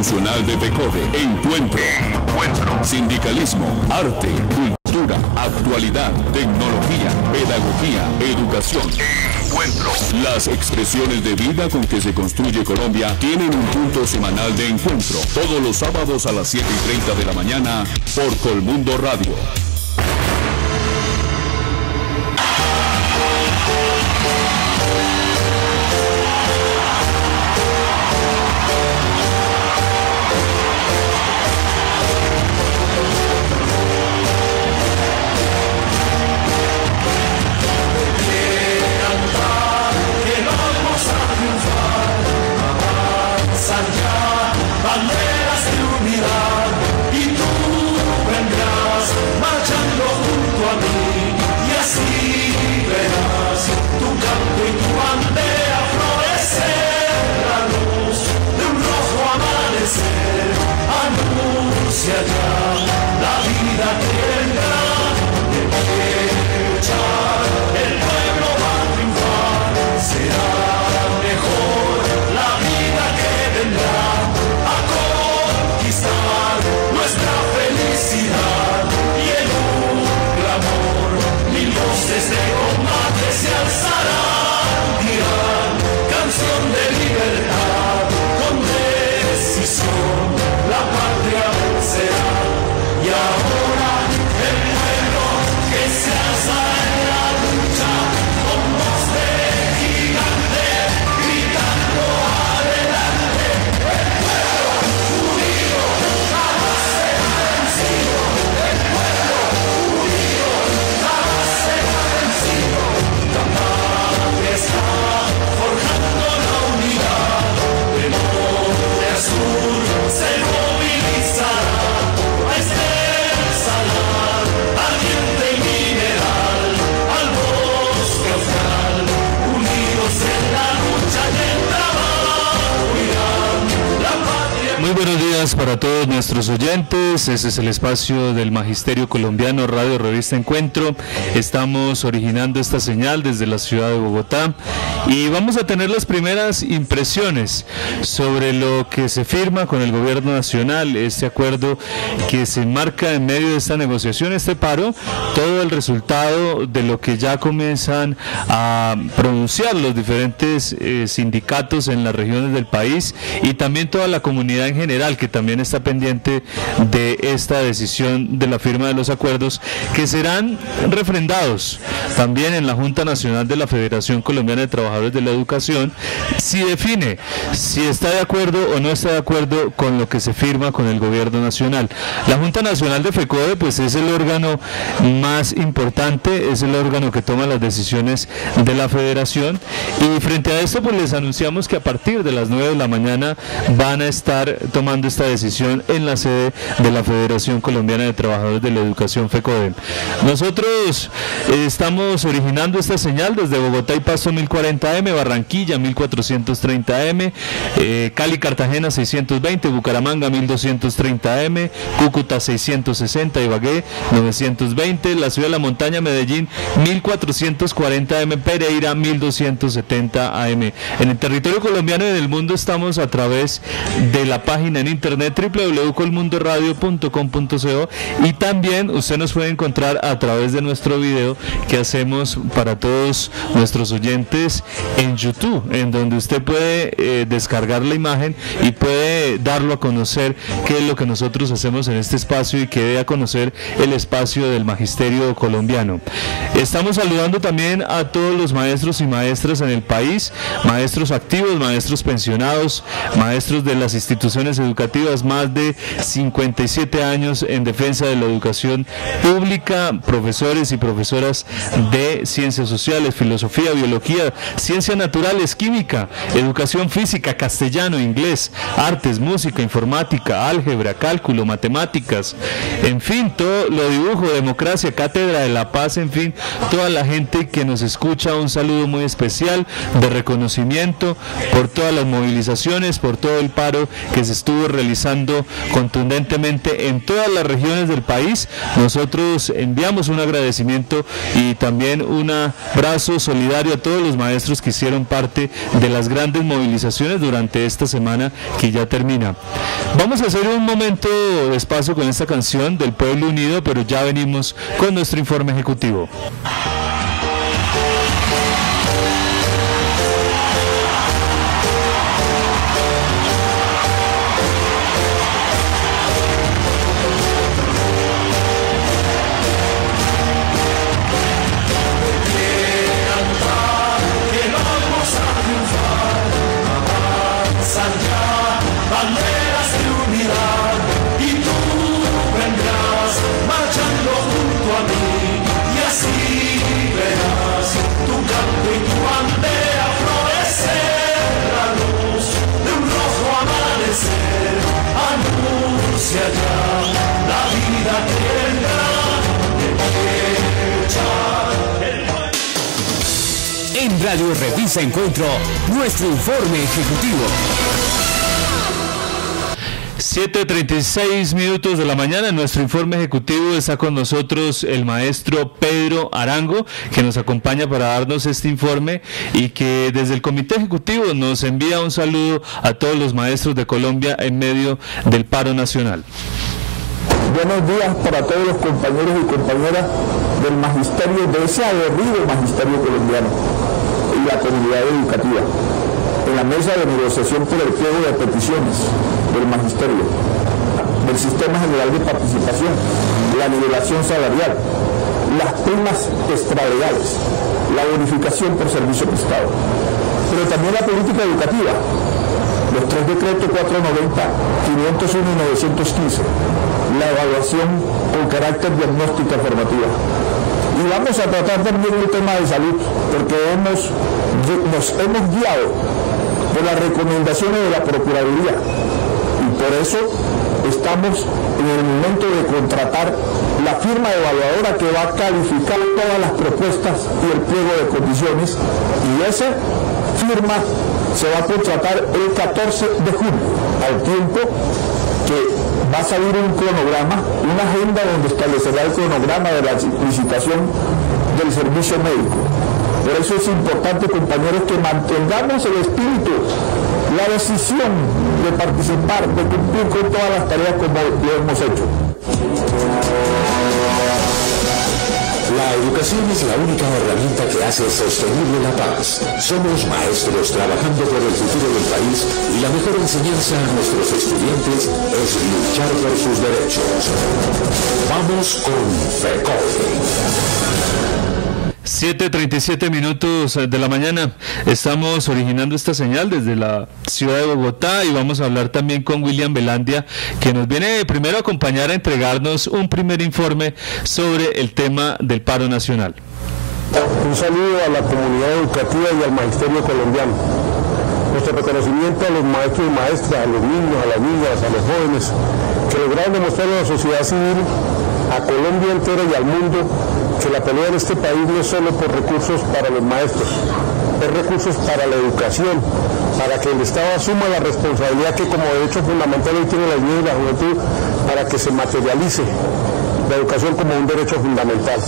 institucional de FECODE. Encuentro. Sindicalismo, arte, cultura, actualidad, tecnología, pedagogía, educación. Encuentro. Las expresiones de vida con que se construye Colombia tienen un punto semanal de encuentro. Todos los sábados a las 7:30 de la mañana por Colmundo Radio. Para todos nuestros oyentes, ese es el espacio del Magisterio Colombiano Radio Revista Encuentro. Estamos originando esta señal desde la ciudad de Bogotá y vamos a tener las primeras impresiones sobre lo que se firma con el gobierno nacional, este acuerdo que se enmarca en medio de esta negociación, este paro, todo el resultado de lo que ya comienzan a pronunciar los diferentes sindicatos en las regiones del país y también toda la comunidad en general, que también está pendiente de esta decisión de la firma de los acuerdos que serán refrendados también en la Junta Nacional de la Federación Colombiana de Trabajadores de la Educación, si define si está de acuerdo o no está de acuerdo con lo que se firma con el gobierno nacional. La Junta Nacional de FECODE pues es el órgano más importante, es el órgano que toma las decisiones de la federación y frente a esto pues les anunciamos que a partir de las 9 de la mañana van a estar tomando esta decisión en la sede de la Federación Colombiana de Trabajadores de la Educación FECODE. Nosotros estamos originando esta señal desde Bogotá y Pasto 1040M, Barranquilla 1430M, Cali Cartagena 620, Bucaramanga 1230M, Cúcuta 660, Ibagué 920, la ciudad de la montaña Medellín 1440M, Pereira 1270AM. En el territorio colombiano y en el mundo estamos a través de la página en internet www.colmundoradio.com.co y también usted nos puede encontrar a través de nuestro video que hacemos para todos nuestros oyentes en YouTube, en donde usted puede descargar la imagen y puede darlo a conocer qué es lo que nosotros hacemos en este espacio y que dé a conocer el espacio del Magisterio Colombiano. Estamos saludando también a todos los maestros y maestras en el país, maestros activos, maestros pensionados, maestros de las instituciones educativas, más de 57 años en defensa de la educación pública, profesores y profesoras de ciencias sociales, filosofía, biología, ciencias naturales, química, educación física, castellano, inglés, artes, música, informática, álgebra, cálculo, matemáticas, en fin, todo lo dibujo, democracia, cátedra de la paz, en fin, toda la gente que nos escucha, un saludo muy especial de reconocimiento por todas las movilizaciones, por todo el paro que se estuvo realizando contundentemente en todas las regiones del país. Nosotros enviamos un agradecimiento y también un abrazo solidario a todos los maestros que hicieron parte de las grandes movilizaciones durante esta semana que ya termina. Vamos a hacer un momento de espacio con esta canción del Pueblo Unido, pero ya venimos con nuestro informe ejecutivo. En Radio Revista Encuentro, nuestro informe ejecutivo. 7:36 minutos de la mañana, en nuestro informe ejecutivo está con nosotros el maestro Pedro Arango, que nos acompaña para darnos este informe y que desde el Comité Ejecutivo nos envía un saludo a todos los maestros de Colombia en medio del paro nacional. Buenos días para todos los compañeros y compañeras del magisterio, de ese aguerrido magisterio colombiano y la comunidad educativa, en la mesa de negociación por el pliego de peticiones del magisterio, del Sistema General de Participación, la nivelación salarial, las primas extralegales, la bonificación por servicio prestado, pero también la política educativa, los 3 decretos 490, 501 y 915, la evaluación con carácter diagnóstica formativa. Y vamos a tratar también el tema de salud, porque nos hemos guiado por las recomendaciones de la Procuraduría y por eso estamos en el momento de contratar la firma evaluadora que va a calificar todas las propuestas y el pliego de condiciones, y esa firma se va a contratar el 14 de junio, al tiempo que va a salir un cronograma, una agenda donde establecerá el cronograma de la licitación del servicio médico. Por eso es importante, compañeros, que mantengamos el espíritu, la decisión de participar, de cumplir con todas las tareas como lo hemos hecho. La educación es la única herramienta que hace sostenible la paz. Somos maestros trabajando por el futuro del país y la mejor enseñanza a nuestros estudiantes es luchar por sus derechos. Vamos con FECODE. 7:37 minutos de la mañana. Estamos originando esta señal desde la ciudad de Bogotá y vamos a hablar también con William Velandia, que nos viene primero a acompañar a entregarnos un primer informe sobre el tema del paro nacional. Un saludo a la comunidad educativa y al magisterio colombiano. Nuestro reconocimiento a los maestros y maestras, a los niños, a las niñas, a los jóvenes, que lograron demostrar a la sociedad civil, a Colombia entera y al mundo, que la pelea en este país no es solo por recursos para los maestros, es recursos para la educación, para que el Estado asuma la responsabilidad que como derecho fundamental hoy tiene la niñez y la juventud, para que se materialice la educación como un derecho fundamental.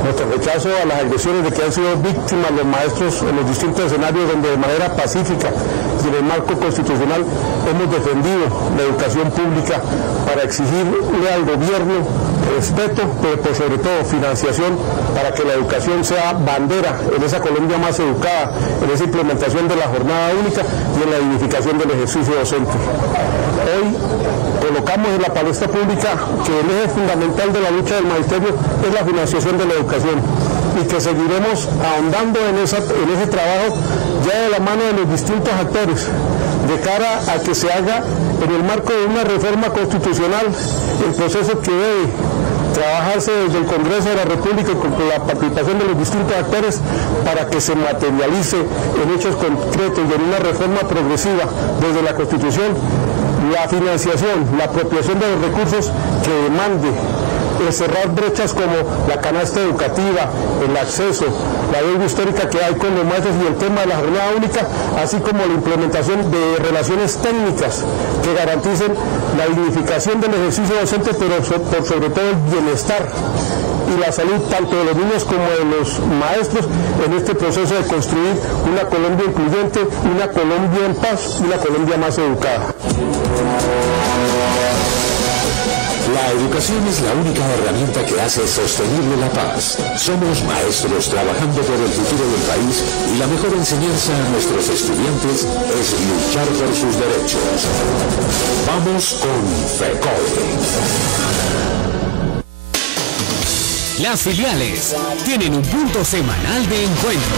Nuestro rechazo a las agresiones de que han sido víctimas los maestros en los distintos escenarios donde de manera pacífica y en el marco constitucional hemos defendido la educación pública para exigirle al gobierno respeto, pero por sobre todo financiación para que la educación sea bandera en esa Colombia más educada, en esa implementación de la jornada única y en la dignificación del ejercicio docente. Hoy colocamos en la palestra pública que el eje fundamental de la lucha del magisterio es la financiación de la educación y que seguiremos ahondando en ese trabajo ya de la mano de los distintos actores de cara a que se haga en el marco de una reforma constitucional el proceso que debe trabajarse desde el Congreso de la República con la participación de los distintos actores para que se materialice en hechos concretos y en una reforma progresiva desde la Constitución la financiación, la apropiación de los recursos que demande cerrar brechas como la canasta educativa, el acceso la deuda histórica que hay con los maestros y el tema de la jornada única, así como la implementación de relaciones técnicas que garanticen la dignificación del ejercicio docente, pero por sobre todo el bienestar y la salud tanto de los niños como de los maestros en este proceso de construir una Colombia incluyente, una Colombia en paz, una Colombia más educada. La educación es la única herramienta que hace sostenible la paz. Somos maestros trabajando por el futuro del país y la mejor enseñanza a nuestros estudiantes es luchar por sus derechos. Vamos con FECODE. Las filiales tienen un punto semanal de encuentro.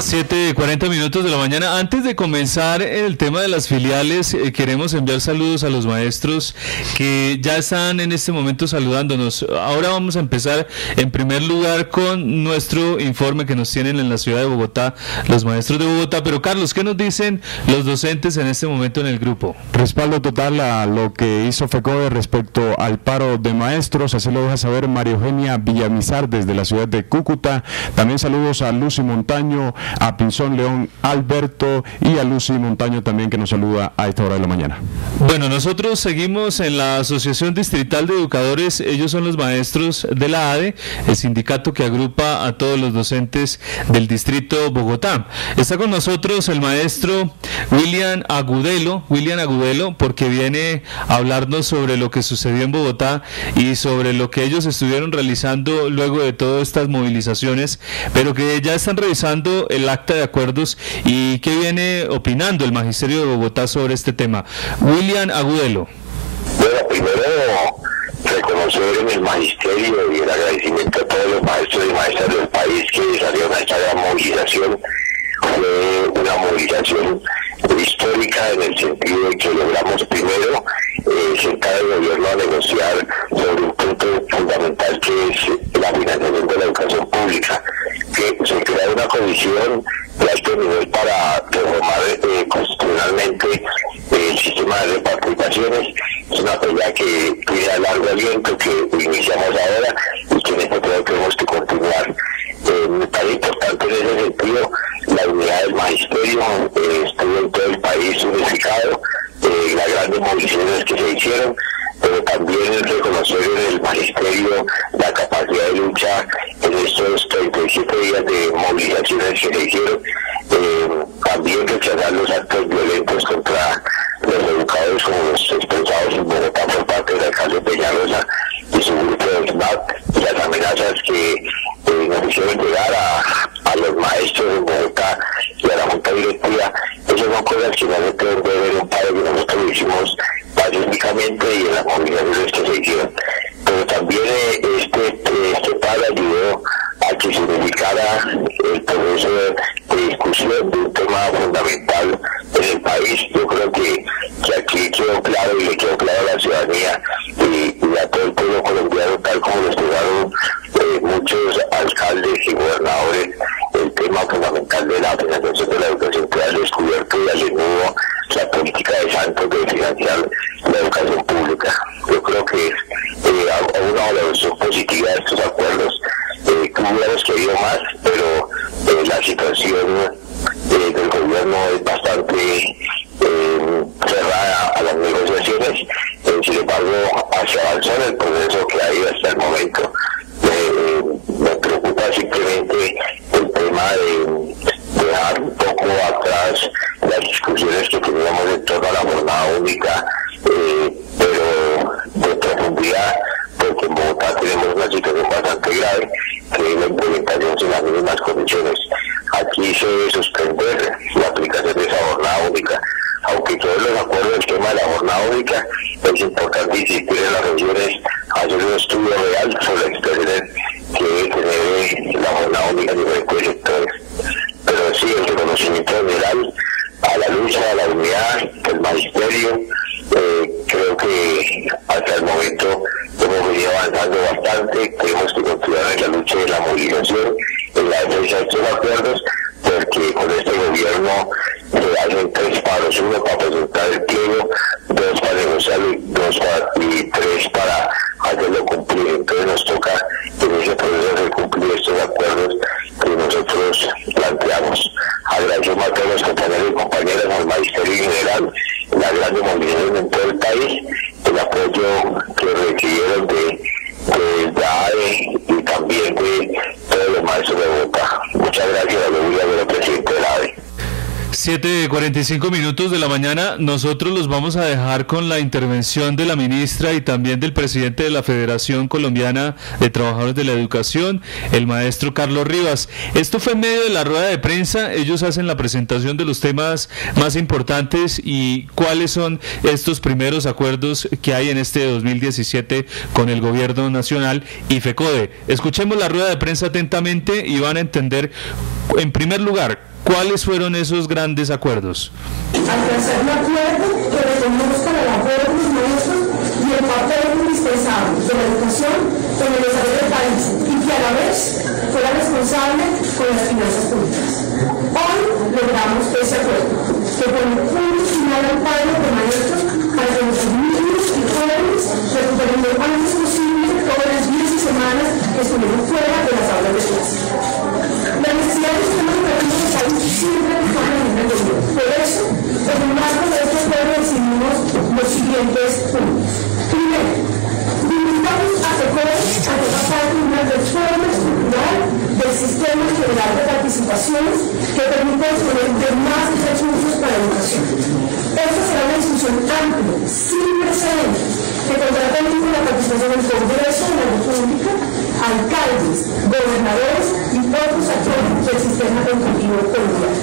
7:40 de la mañana. Antes de comenzar el tema de las filiales, queremos enviar saludos a los maestros que ya están en este momento saludándonos. Ahora vamos a empezar en primer lugar con nuestro informe que nos tienen en la ciudad de Bogotá, los maestros de Bogotá. Pero Carlos, ¿qué nos dicen los docentes en este momento en el grupo? Respaldo total a lo que hizo FECODE respecto al paro de maestros, así lo deja saber María Eugenia Villamizar desde la ciudad de Cúcuta. También saludos a Lucy Montaño, a Pinzón León Alberto y a Lucy Montaño también, que nos saluda a esta hora de la mañana. Bueno, nosotros seguimos en la Asociación Distrital de Educadores. Ellos son los maestros de la ADE, el sindicato que agrupa a todos los docentes del distrito Bogotá. Está con nosotros el maestro William Agudelo, porque viene a hablarnos sobre lo que sucedió en Bogotá y sobre lo que ellos estuvieron realizando luego de todas estas movilizaciones, pero que ya están revisando el acta de acuerdos y qué viene opinando el Magisterio de Bogotá sobre este tema. William Agudelo. Bueno, primero reconocer en el Magisterio y el agradecimiento a todos los maestros y maestras del país que salieron a esta gran movilización. Fue una movilización histórica en el sentido de que logramos primero sentar al gobierno a negociar sobre un punto fundamental que es la financiación de la educación pública, que se crea una comisión de alto nivel para reformar constitucionalmente el sistema de reparticiones. Es una pelea que tiene a largo aliento, que iniciamos ahora y que en este periodo tenemos que continuar. Me parece importante en ese sentido la unidad del magisterio, estuvo en todo el país unificado, las grandes movilizaciones que se hicieron, pero también reconocer en el magisterio la capacidad de lucha en estos 37 días de movilizaciones que se hicieron, también rechazar los actos violentos contra los educadores como los expresados en Bogotá por parte del alcalde Peñalosa y su grupo de SMAP, y las amenazas que nos hicieron llegar a los maestros en Bogotá y a la junta directiva. Esas son cosas que no se pueden ver en un paro que nosotros lo hicimos pacíficamente y en las movilizaciones que se hicieron. Pero también este paro ayudó a que se verificara el proceso de discusión de un tema fundamental en el país. Yo creo que aquí quedó claro y le quedó claro a la ciudadanía y a todo el pueblo colombiano, tal como lo expresaron muchos alcaldes y gobernadores, el tema fundamental de la financiación de la educación que ha descubierto y alineó la política de Santos de financiar la educación pública. Yo creo que una valoración positiva de estos acuerdos, que hubiéramos querido más, pero la situación del gobierno es bastante cerrada a las negociaciones. Sin embargo, se avanzó en el proceso que hay hasta el momento. Me preocupa simplemente el tema de dejar un poco atrás las discusiones que teníamos en torno a la jornada única, pero de profundidad, porque en Bogotá tenemos una situación bastante grave, que es la implementación sin las mismas condiciones. Aquí se debe suspender la aplicación de esa jornada única. Aunque todos los acuerdos del tema de la jornada única, es importante insistir en las regiones, hacer un estudio real sobre las situaciones que debe tener la jornada única en diferentes sectores. Pero sí, el reconocimiento general a la lucha, a la unidad del magisterio, creo que hasta el momento hemos venido avanzando bastante. Tenemos que continuar en la lucha de la movilización, en la defensa de estos acuerdos, porque con este gobierno se hacen 3 paros: 1 para presentar el pliego, 2 para negociar y 3 para hacerlo cumplir. Entonces nos toca en ese ese proceso se cumplir estos acuerdos que nosotros planteamos. Agradecemos a todos los compañeros y compañeras, al magisterio en general, la gran movilización en todo el país, el apoyo que recibieron de AE y también de todos los maestros de Bogotá. Muchas gracias a los presidente de la AE. 7:45 de la mañana, nosotros los vamos a dejar con la intervención de la ministra y también del presidente de la Federación Colombiana de Trabajadores de la Educación, el maestro Carlos Rivas. Esto fue en medio de la rueda de prensa, ellos hacen la presentación de los temas más importantes y cuáles son estos primeros acuerdos que hay en este 2017 con el gobierno nacional y FECODE. Escuchemos la rueda de prensa atentamente y van a entender, en primer lugar, ¿cuáles fueron esos grandes acuerdos? Alcanzar un acuerdo que reconozca la labor de los maestros y el papel indispensable de la educación en el desarrollo del país y que a la vez fuera responsable con las finanzas públicas. Hoy logramos ese acuerdo, que pone punto final al paro de maestros para que nuestros niños y jóvenes recuperen lo antes posible todas las días y semanas que estuvieron fuera de las aulas de clase. La necesidad de sistemas educativos del país siempre está en el gobierno. Por eso, en el marco de este acuerdo decidimos los siguientes puntos. Primero, invitamos a FECODE a llevar parte de una reforma estructural del sistema general de participaciones que permita disponer de más recursos para la educación. Esta será una discusión amplia, sin precedentes, que contará también con la participación del Congreso de la República, alcaldes, gobernadores y otros actores del sistema educativo colombiano.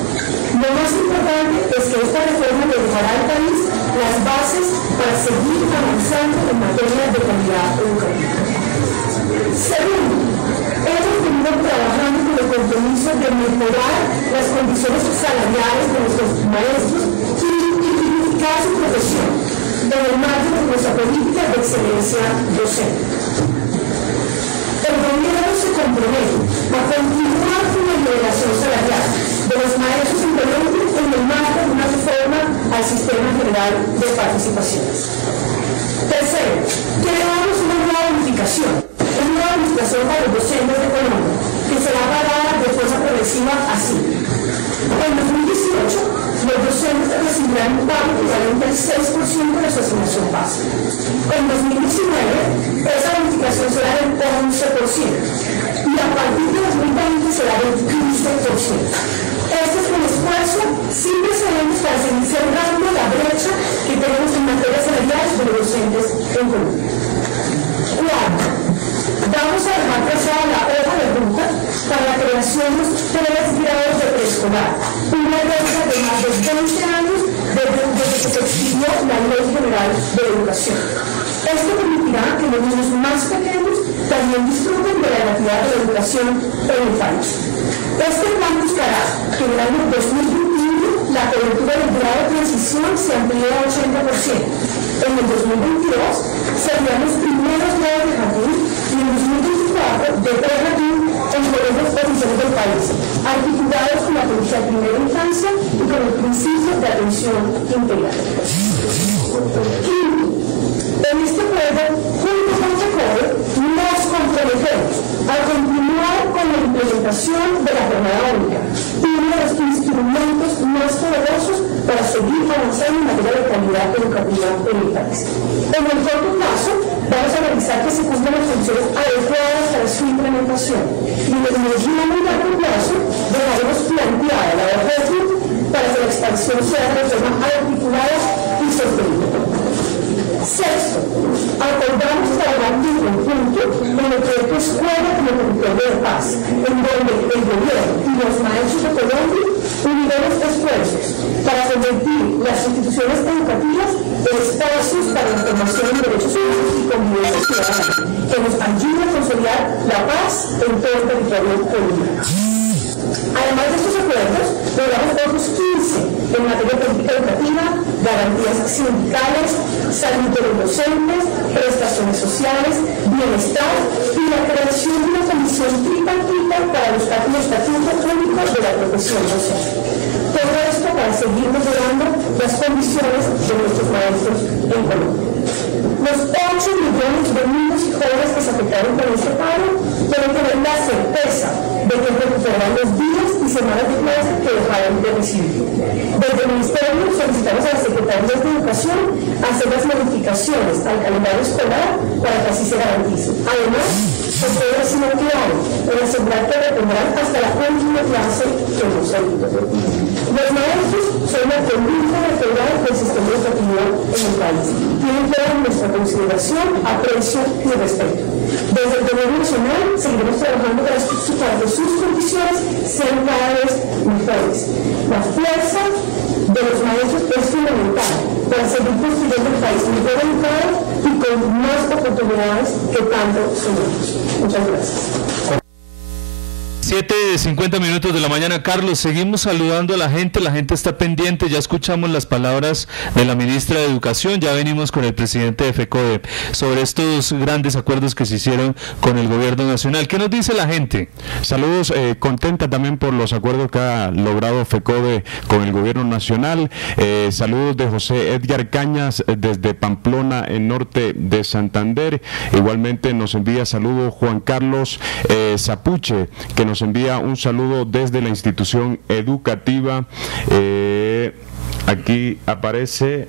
Lo más importante es que esta reforma le dejará al país las bases para seguir avanzando en materia de calidad educativa. Segundo, hemos venido trabajando con el compromiso de mejorar las condiciones salariales de nuestros maestros y dignificar su profesión en el marco de nuestra política de excelencia docente. El gobierno se compromete a continuar con la liberación salarial de los maestros en Colombia en el marco de una reforma al sistema general de participaciones. Tercero, creamos una nueva bonificación para los docentes de Colombia, que será pagada de forma progresiva así. En 2018, los docentes recibirán un pago equivalente al 6% de su asignación base. En 2019, esa bonificación será del 11%, y a partir de 2020 será del 15%. Este es un esfuerzo sin precedentes para seguir cerrando la brecha que tenemos en materia salarial de los docentes en Colombia. Cuarto, vamos a dejar trazada la hoja de ruta para la creación de los 3 grados de preescolar, una brecha de más de 20 años desde que se expidió la Ley General de Educación. Esto permitirá que los niños más pequeños también disfruten de la gratuidad de la educación en el país. Este plan buscará que en el año 2021 la cobertura del grado de transición se amplíe a 80%. En el 2022 serían los primeros grados de jardín y en 2024 de prejardín en colegios oficiales del país, articulados con la política de primera infancia y con el principio de atención integral. Quinto, en este acuerdo, junto con FECODE, nos comprometemos a continuar con la implementación de la jornada única, uno de los instrumentos más poderosos para seguir avanzando en materia de calidad educativa en el país. En el corto plazo, vamos a revisar que se cumplan las funciones adecuadas para su implementación y en el mediano y largo plazo dejaremos planteada la hoja de ruta para que la expansión sea de forma articulada y sostenible. Sexto, acordamos trabajar en conjunto en el proyecto Escuela como Territorio de Paz, en donde el gobierno y los maestros de Colombia uniremos esfuerzos para convertir las instituciones educativas en espacios para la formación de derechos humanos y convivencia ciudadana, que nos ayude a consolidar la paz en todo el territorio colombiano. Además de estos acuerdos, logramos otros 15 en materia de política educativa, garantías sindicales, salud de los docentes, prestaciones sociales, bienestar y la creación de una comisión tripartita para buscar un estatuto único de la profesión docente. Todo esto para seguir mejorando las condiciones de nuestros maestros en Colombia. Los 8 millones de niños y jóvenes que se afectaron por este paro deben tener la certeza de que recuperarán los días y semanas de clase que dejaron de recibir. Desde el Ministerio solicitamos a las secretarias de Educación hacer las modificaciones al calendario escolar para que así se garantice. Además, ustedes han sido claros en asegurar que retendrán hasta la última clase que nos ayuda. Los maestros son la columna vertebral del sistema educativo en el país. Tienen toda nuestra consideración, aprecio y respeto. Desde el Gobierno Nacional seguiremos trabajando para que sus condiciones sean cada vez mejores. La fuerza de los maestros es fundamental para seguir construyendo un país mejor educado y con más oportunidades que tanto soñamos. Muchas gracias. 7:50 de la mañana, Carlos, seguimos saludando a la gente está pendiente, ya escuchamos las palabras de la ministra de Educación, ya venimos con el presidente de FECODE sobre estos grandes acuerdos que se hicieron con el gobierno nacional. ¿Qué nos dice la gente? Saludos, contenta también por los acuerdos que ha logrado FECODE con el gobierno nacional. Saludos de José Edgar Cañas desde Pamplona, en norte de Santander. Igualmente nos envía saludos Juan Carlos Zapuche, que nos envía un saludo desde la institución educativa. Aquí aparece,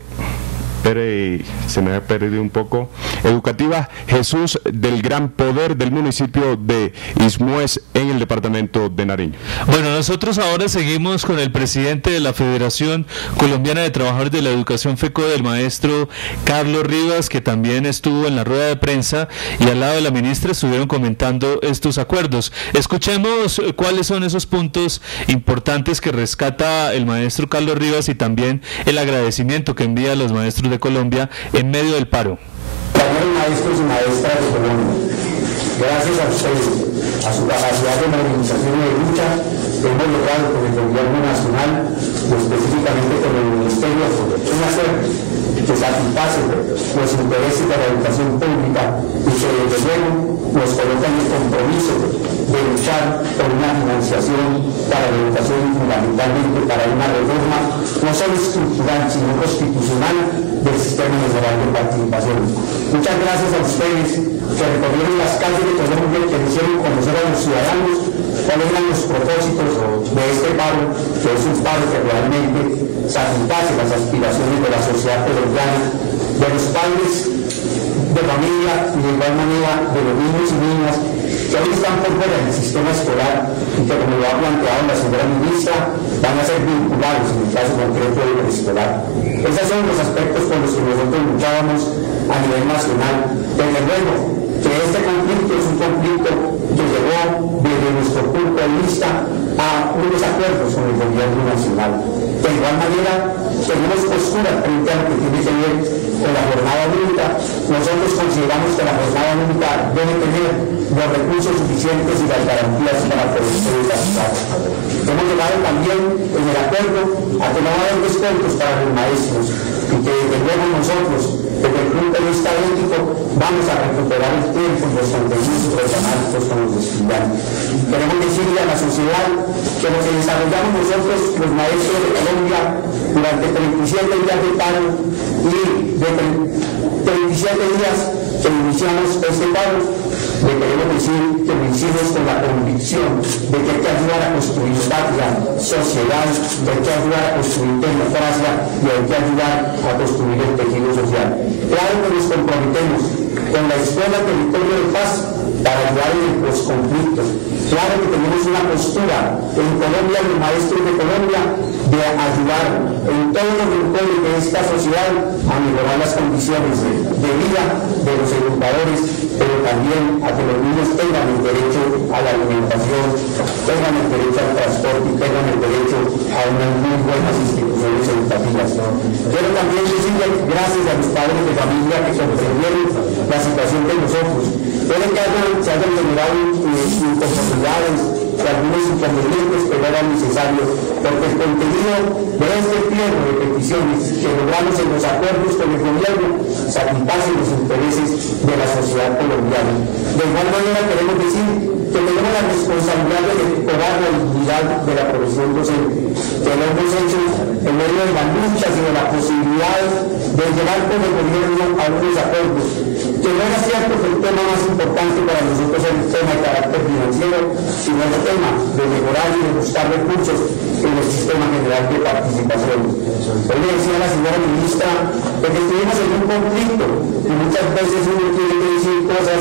se me ha perdido un poco, educativa Jesús del Gran Poder, del municipio de Ismuez, en el departamento de Nariño. Bueno, nosotros ahora seguimos con el presidente de la Federación Colombiana de Trabajadores de la Educación FECODE, el maestro Carlos Rivas, que también estuvo en la rueda de prensa, y al lado de la ministra estuvieron comentando estos acuerdos. Escuchemos cuáles son esos puntos importantes que rescata el maestro Carlos Rivas y también el agradecimiento que envía a los maestros de Colombia en medio del paro. Maestros y maestras de Colombia, gracias a ustedes, a su capacidad de movilización y de lucha, hemos logrado con el gobierno nacional y específicamente con el Ministerio un acuerdo que satisface los intereses de la educación pública y que desde luego nos coloca en el compromiso de luchar por una financiación para la educación y fundamentalmente para una reforma no solo estructural sino constitucional del sistema nacional de participación. Muchas gracias a ustedes que recorrieron las calles de Colombia y que hicieron conocer a los ciudadanos cuáles eran los propósitos de este paro, que es un paro que realmente satisface las aspiraciones de la sociedad colombiana, de los padres de familia y de igual manera de los niños y niñas que hoy están por fuera del sistema escolar y que, como lo ha planteado la señora ministra, van a ser vinculados en el caso concreto del preescolar. Esos son los aspectos con los que nosotros luchábamos a nivel nacional. Desde luego que este conflicto es un conflicto que llegó desde nuestro punto de vista a unos acuerdos con el gobierno nacional. De igual manera, tenemos postura frente a lo que tiene que ver con la jornada única. Nosotros consideramos que la jornada única debe tener los recursos suficientes y las garantías para poder ser ejecutada. Hemos llegado también en el acuerdo a que no va a haber descuentos para los maestros y que desde luego nosotros, desde el punto de vista ético, vamos a recuperar el tiempo y los contenidos programáticos con los estudiantes. Queremos decirle a la sociedad que lo que desarrollamos nosotros, los maestros de Colombia, durante 37 días de paro y de 37 días que iniciamos este paro, le queremos decir que lo hicimos con la convicción de que hay que ayudar a construir patria, sociedad, que hay que ayudar a construir democracia y hay que ayudar a construir el tejido social. Claro que nos comprometemos con la Escuela Territorio de Paz para ayudar en el posconflicto. Claro que tenemos una postura en Colombia, los maestros de Colombia, de ayudar en todos los rincones de esta sociedad a mejorar las condiciones de vida de los educadores, pero también a que los niños tengan el derecho a la alimentación, tengan el derecho al transporte y tengan el derecho a unas muy buenas instituciones educativas. Quiero también decirle gracias a los padres de familia que comprendieron la situación de nosotros. Puede que se hayan generado inconformidades y algunos inconvenientes que no eran necesarios, porque el contenido de este pliego de peticiones que logramos en los acuerdos con el gobierno satisface los intereses de la sociedad colombiana. De igual manera queremos decir que tenemos la responsabilidad de recuperar la dignidad de la profesión docente, que lo hemos hecho en medio de las luchas y de la posibilidad de llegar con el gobierno a unos acuerdos, que no era cierto que el tema más importante para nosotros era el tema de carácter financiero, sino el tema de mejorar y de buscar recursos en el sistema general de participación. Hoy le decía a la señora ministra que estuvimos en un conflicto y muchas veces uno tiene que decir cosas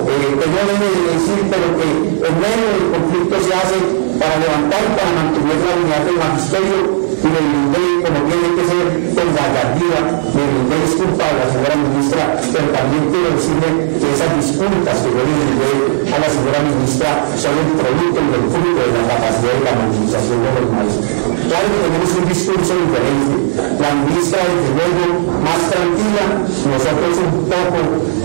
que no debe de decir, pero que en medio del conflicto se hace para levantar y para mantener la unidad del magisterio, y le brindé, como tiene que ser, con gallardía, le brindé disculpas a la señora ministra, pero también quiero decirle que esas disculpas que yo le brindé a la señora ministra son el producto y el fruto de la capacidad de la movilización de los maestros. Claro que tenemos un discurso diferente, la ministra desde luego más tranquila, nosotros un poco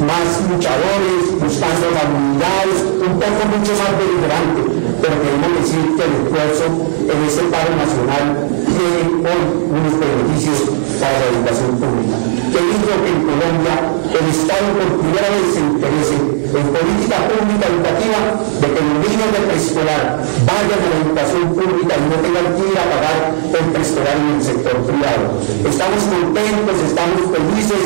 más luchadores, buscando la unidad, un poco mucho más deliberante, pero queremos decir que el esfuerzo en este paro nacional tiene hoy unos beneficios para la educación pública. Que digo que en Colombia el Estado por primera vez se interese en política pública educativa de que los niños de preescolar vayan a la educación pública y no tengan que ir a pagar el preescolar en el sector privado. Estamos contentos, estamos felices,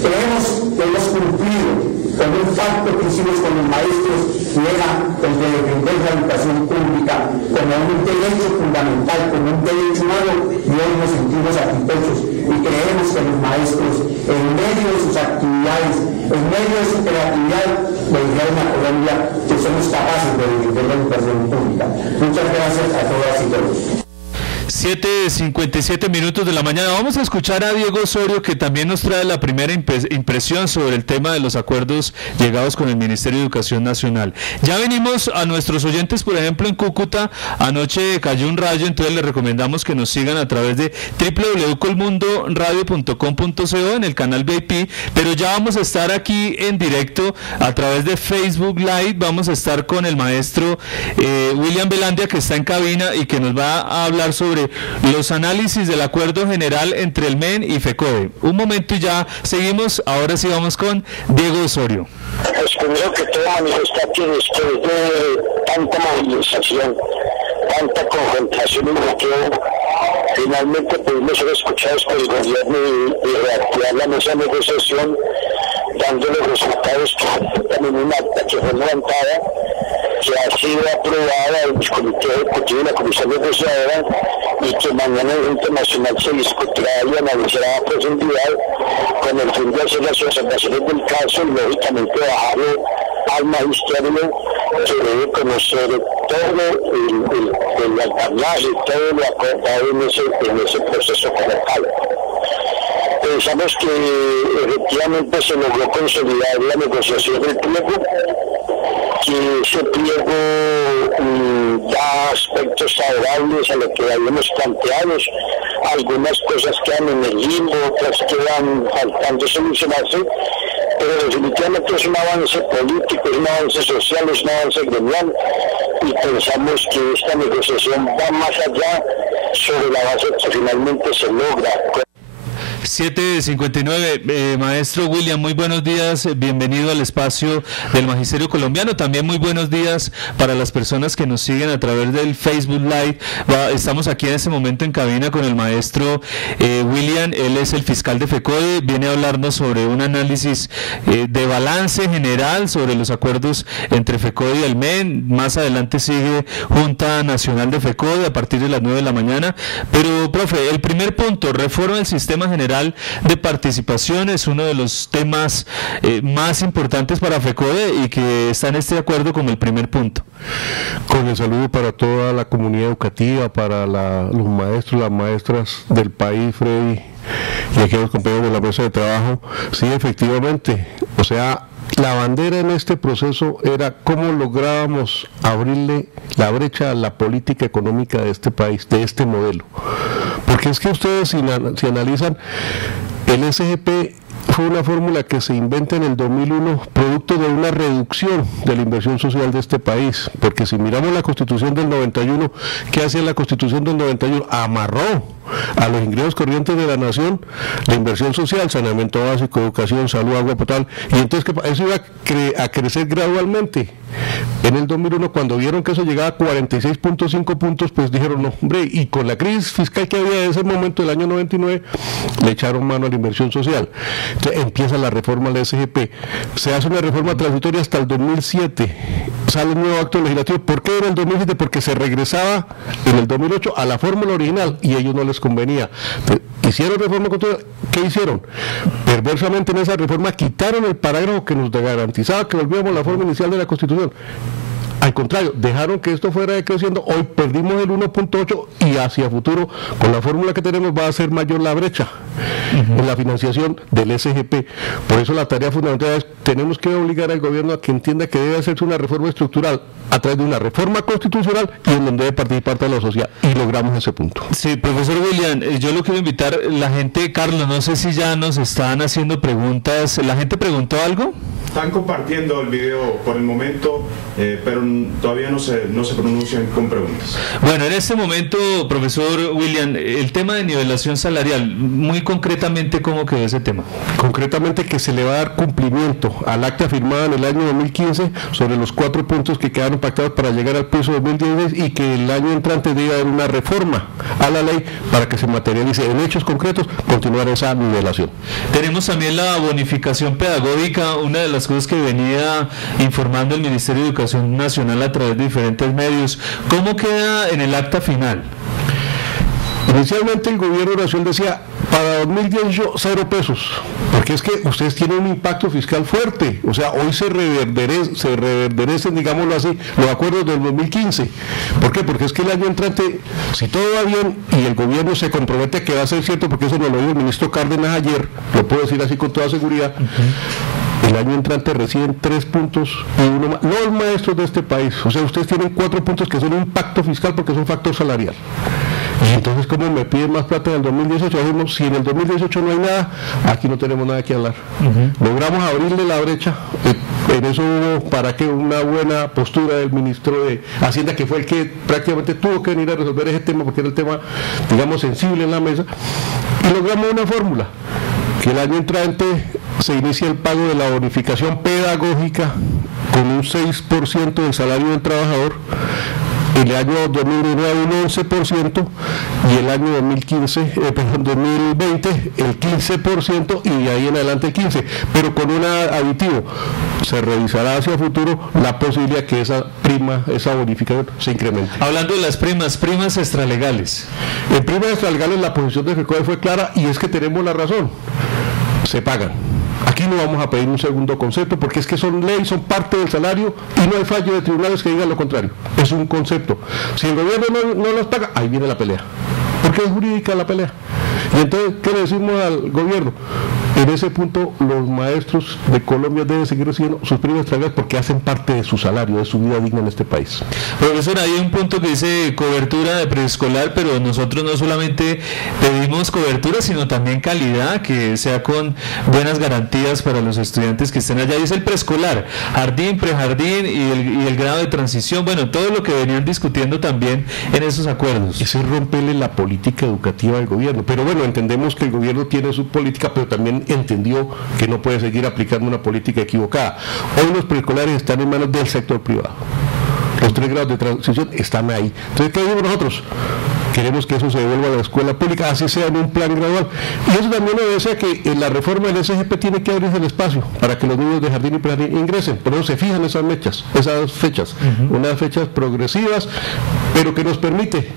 creemos que hemos cumplido con un pacto que hicimos con los maestros, y era el de defender la educación pública como un derecho fundamental, como un derecho humano, y hoy nos sentimos satisfechos y creemos que los maestros, en medio de sus actividades, en medio de su creatividad, le dijeron a Colombia que somos capaces de defender la educación pública. Muchas gracias a todas y todos. 7:57 minutos de la mañana. Vamos a escuchar a Diego Osorio, que también nos trae la primera impresión sobre el tema de los acuerdos llegados con el Ministerio de Educación Nacional. Ya venimos a nuestros oyentes, por ejemplo, en Cúcuta, anoche cayó un rayo, entonces les recomendamos que nos sigan a través de www.colmundoradio.com.co en el canal VIP, pero ya vamos a estar aquí en directo a través de Facebook Live. Vamos a estar con el maestro William Velandia, que está en cabina y que nos va a hablar sobre los análisis del acuerdo general entre el MEN y FECODE. Un momento y ya seguimos. Ahora sí vamos con Diego Osorio. Pues primero que todo manifestar que después de tanta movilización, tanta concentración y bloqueo, finalmente pudimos ser escuchados por el gobierno y reactivar la mesa de negociación, dando los resultados que también una acta que fue levantada, que ha sido aprobada en el Comité Ejecutivo y la Comisión Negociadora, y que mañana en el Internacional se discutirá y analizará a profundidad con el fin de hacer las observaciones del caso y lógicamente bajarlo al magisterio, que debe conocer todo el alcance, todo lo acordado en ese proceso como tal. Pensamos que efectivamente se logró consolidar la negociación del pliego, que ese pliego da aspectos favorables a lo que habíamos planteado. Algunas cosas quedan en el limbo, otras quedan faltando solucionarse, pero definitivamente es un avance político, es un avance social, es un avance gremial, y pensamos que esta negociación va más allá sobre la base que finalmente se logra. 7:59, maestro William, muy buenos días, bienvenido al espacio del Magisterio Colombiano. También muy buenos días para las personas que nos siguen a través del Facebook Live. Estamos aquí en este momento en cabina con el maestro William, él es el fiscal de FECODE, viene a hablarnos sobre un análisis de balance general sobre los acuerdos entre FECODE y el MEN. Más adelante sigue Junta Nacional de FECODE a partir de las 9 de la mañana. Pero, profe, el primer punto, reforma del sistema general de participación, es uno de los temas más importantes para FECODE y que está en este acuerdo como el primer punto. Con el saludo para toda la comunidad educativa, para los maestros, las maestras del país, Freddy, y aquellos compañeros de la mesa de trabajo. Sí, efectivamente, o sea, la bandera en este proceso era cómo lográbamos abrirle la brecha a la política económica de este país, de este modelo. Porque es que ustedes, si analizan, el SGP fue una fórmula que se inventa en el 2001, producto de una reducción de la inversión social de este país. Porque si miramos la Constitución del 91, ¿qué hacía la Constitución del 91? Amarró a los ingresos corrientes de la nación la inversión social, saneamiento básico, educación, salud, agua potable, y entonces eso iba a crecer gradualmente. En el 2001, cuando vieron que eso llegaba a 46.5 puntos, pues dijeron, no, hombre, y con la crisis fiscal que había en ese momento, del año 99, le echaron mano a la inversión social. Entonces empieza la reforma de la SGP. Se hace una reforma transitoria hasta el 2007. Sale un nuevo acto legislativo. ¿Por qué en el 2007? Porque se regresaba en el 2008 a la fórmula original y a ellos no les convenía. Entonces, hicieron reforma constitucional. ¿Qué hicieron? Perversamente en esa reforma quitaron el parágrafo que nos garantizaba que volvíamos a la forma inicial de la Constitución. Al contrario, dejaron que esto fuera decreciendo. Hoy perdimos el 1.8 y hacia futuro, con la fórmula que tenemos, va a ser mayor la brecha en la financiación del SGP. Por eso la tarea fundamental es, tenemos que obligar al gobierno a que entienda que debe hacerse una reforma estructural a través de una reforma constitucional y en donde debe participar toda la sociedad, y logramos ese punto. Sí, profesor William, yo lo quiero invitar, la gente, Carlos, no sé si ya nos están haciendo preguntas, ¿la gente preguntó algo? Están compartiendo el video por el momento, pero todavía no se pronuncian con preguntas. Bueno, en este momento, profesor William, el tema de nivelación salarial, muy concretamente, ¿cómo quedó ese tema? Concretamente que se le va a dar cumplimiento al acta firmada en el año 2015 sobre los 4 puntos que quedaron pactados para llegar al piso 2016 y que el año entrante debe haber una reforma a la ley para que se materialice en hechos concretos continuar esa nivelación. Tenemos también la bonificación pedagógica, una de las cosas que venía informando el Ministerio de Educación Nacional a través de diferentes medios. ¿Cómo queda en el acta final? Inicialmente el gobierno nacional decía, para 2018 0 pesos, porque es que ustedes tienen un impacto fiscal fuerte, o sea, hoy se reverderecen, digámoslo así, los acuerdos del 2015. ¿Por qué? Porque es que el año entrante, si todo va bien y el gobierno se compromete que va a ser cierto, porque eso nos lo dijo el ministro Cárdenas ayer, lo puedo decir así con toda seguridad, el año entrante reciben 3 puntos y uno más, no los maestros de este país, o sea, ustedes tienen 4 puntos que son un impacto fiscal porque son factor salarial. Y entonces, ¿cómo me piden más plata en el 2018? Dijimos, si en el 2018 no hay nada, aquí no tenemos nada que hablar. Logramos abrirle la brecha, en eso hubo para que una buena postura del ministro de Hacienda, que fue el que prácticamente tuvo que venir a resolver ese tema, porque era el tema, digamos, sensible en la mesa, y logramos una fórmula, que el año entrante se inicia el pago de la bonificación pedagógica con un 6% del salario del trabajador, el año 2019 un 11% y el año 2020 el 15% y de ahí en adelante el 15%, pero con un aditivo, se revisará hacia futuro la posibilidad que esa bonificación se incremente. Hablando de las primas extralegales. En primas extralegales la posición de FECODE fue clara y es que tenemos la razón, se pagan. Aquí no vamos a pedir un segundo concepto porque es que son leyes, son parte del salario y no hay fallo de tribunales que digan lo contrario. Es un concepto. Si el gobierno no los paga, ahí viene la pelea. Porque es jurídica la pelea. Y entonces, ¿qué le decimos al gobierno? En ese punto, los maestros de Colombia deben seguir recibiendo sus primas extralegales porque hacen parte de su salario, de su vida digna en este país. Profesor, hay un punto que dice cobertura de preescolar, pero nosotros no solamente pedimos cobertura, sino también calidad, que sea con buenas garantías para los estudiantes que estén allá. Y es el preescolar, jardín, prejardín y el grado de transición, bueno, todo lo que venían discutiendo también en esos acuerdos. Ese es romperle la política educativa del gobierno, pero bueno, entendemos que el gobierno tiene su política, pero también entendió que no puede seguir aplicando una política equivocada. Hoy los preescolares están en manos del sector privado. Los 3 grados de transición están ahí. Entonces, ¿qué decimos nosotros? Queremos que eso se devuelva a la escuela pública, así sea en un plan gradual. Y eso también obedece a que en la reforma del SGP tiene que abrirse el espacio para que los niños de jardín y prejardín ingresen. Por eso se fijan esas fechas, unas fechas progresivas, pero que nos permite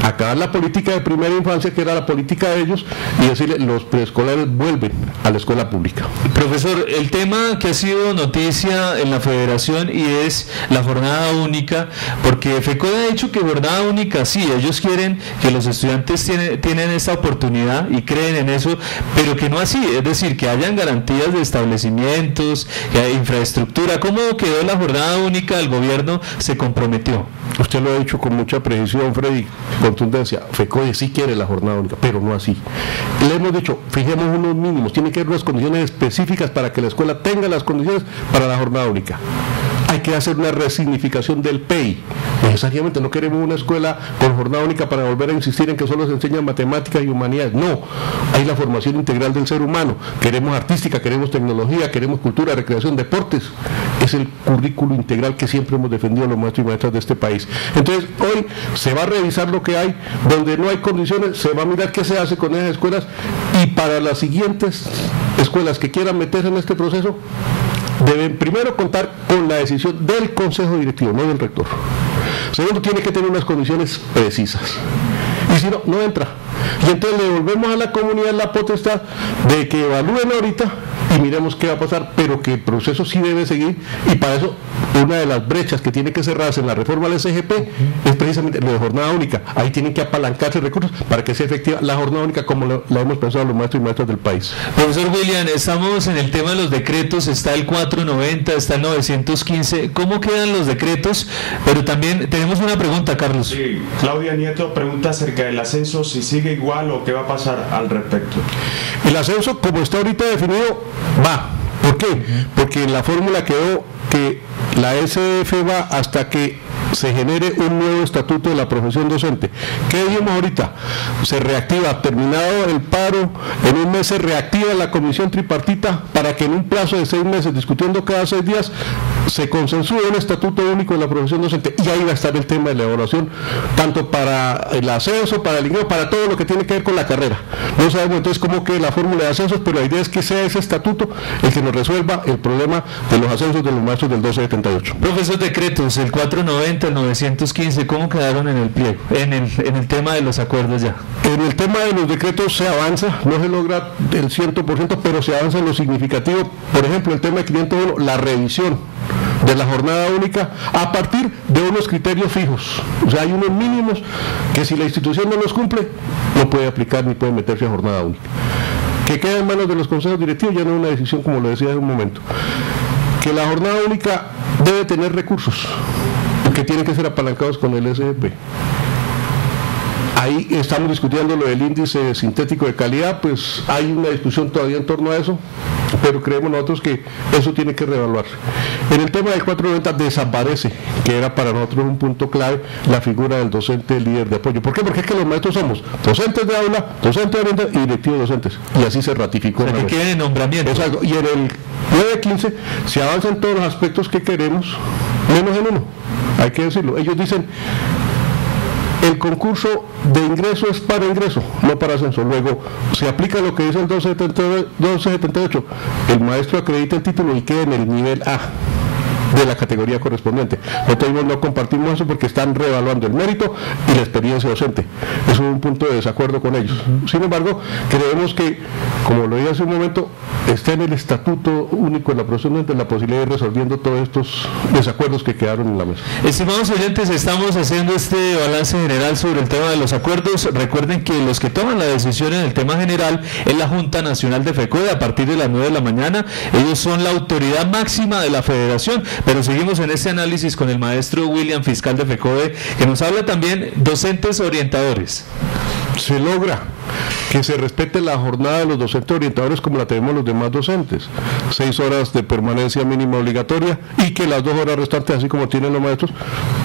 acabar la política de primera infancia, que era la política de ellos, y decirle, los preescolares vuelven a la escuela pública. Profesor, el tema que ha sido noticia en la federación y es la jornada única, porque FECODE ha dicho que jornada única sí, ellos quieren que los estudiantes tienen esta oportunidad y creen en eso, pero que no así, es decir, que hayan garantías de establecimientos, que haya infraestructura. ¿Cómo quedó la jornada única? El gobierno se comprometió. Usted lo ha dicho con mucha precisión, Freddy, contundencia. FECODE sí quiere la jornada única, pero no así. Le hemos dicho, fijemos unos mínimos, tiene que haber unas condiciones específicas para que la escuela tenga las condiciones para la jornada única. Hay que hacer una resignificación del PEI. Necesariamente no queremos una escuela con jornada única para volver a insistir en que solo se enseñan matemáticas y humanidades. No, hay la formación integral del ser humano. Queremos artística, queremos tecnología, queremos cultura, recreación, deportes. Es el currículo integral que siempre hemos defendido los maestros y maestras de este país. Entonces, hoy se va a revisar lo que hay, donde no hay condiciones, se va a mirar qué se hace con esas escuelas, y para las siguientes escuelas que quieran meterse en este proceso, deben primero contar con la decisión del Consejo Directivo, no del rector. Segundo, tiene que tener unas condiciones precisas. Y si no, no entra. Y entonces le devolvemos a la comunidad la potestad de que evalúen ahorita y miremos qué va a pasar, pero que el proceso sí debe seguir, y para eso una de las brechas que tiene que cerrarse en la reforma del SGP es precisamente lo de jornada única. Ahí tienen que apalancarse recursos para que sea efectiva la jornada única como la hemos pensado los maestros y maestras del país. Profesor William, estamos en el tema de los decretos, está el 490, está el 915, ¿cómo quedan los decretos? Pero también tenemos una pregunta, Carlos. Sí, Claudia Nieto pregunta acerca del ascenso, si sigue igual o qué va a pasar al respecto. El ascenso, como está ahorita definido, va. ¿Por qué? Porque en la fórmula quedó que la SDF va hasta que se genere un nuevo estatuto de la profesión docente. ¿Qué dijimos ahorita? Se reactiva, terminado el paro, en un mes se reactiva la comisión tripartita para que en un plazo de 6 meses, discutiendo cada 6 días, se consensúe un estatuto único de la profesión docente, y ahí va a estar el tema de la evaluación, tanto para el ascenso, para el ingreso, para todo lo que tiene que ver con la carrera. No sabemos entonces cómo queda la fórmula de ascensos, pero la idea es que sea ese estatuto el que nos resuelva el problema de los ascensos de los maestros del 1278. Profesor, decretos, el 490, el 915, ¿cómo quedaron en el pliego, en el tema de los acuerdos ya? En el tema de los decretos se avanza, no se logra el 100%, pero se avanza en lo significativo. Por ejemplo, el tema de 501, la revisión de la jornada única a partir de unos criterios fijos. O sea, hay unos mínimos que si la institución no los cumple, no puede aplicar ni puede meterse a jornada única. Que queda en manos de los consejos directivos, ya no es una decisión como lo decía hace un momento. Que la jornada única debe tener recursos que tienen que ser apalancados con el SGP. Ahí estamos discutiendo lo del índice sintético de calidad, pues hay una discusión todavía en torno a eso, pero creemos nosotros que eso tiene que reevaluarse. En el tema del 490 desaparece, que era para nosotros un punto clave, la figura del docente líder de apoyo. ¿Por qué? Porque es que los maestros somos docentes de aula, docentes de orientación y directivos docentes, y así se ratificó. O sea, que quede en nombramiento. Exacto. Y en el 915 se avanza en todos los aspectos que queremos, menos en uno, hay que decirlo. Ellos dicen: el concurso de ingreso es para ingreso, no para ascenso. Luego, se aplica lo que dice el 1278, el maestro acredita el título y queda en el nivel A de la categoría correspondiente. Nosotros no compartimos eso porque están reevaluando el mérito y la experiencia docente. Eso es un punto de desacuerdo con ellos. Sin embargo, creemos que, como lo dije hace un momento, está en el estatuto único de la profesión docente la posibilidad de ir resolviendo todos estos desacuerdos que quedaron en la mesa. Estimados oyentes, estamos haciendo este balance general sobre el tema de los acuerdos. Recuerden que los que toman la decisión en el tema general es la Junta Nacional de FECODE a partir de las 9 de la mañana. Ellos son la autoridad máxima de la federación. Pero seguimos en este análisis con el maestro William, fiscal de FECODE, que nos habla también docentes orientadores. Se logra que se respete la jornada de los docentes orientadores como la tenemos los demás docentes, 6 horas de permanencia mínima obligatoria, y que las 2 horas restantes, así como tienen los maestros,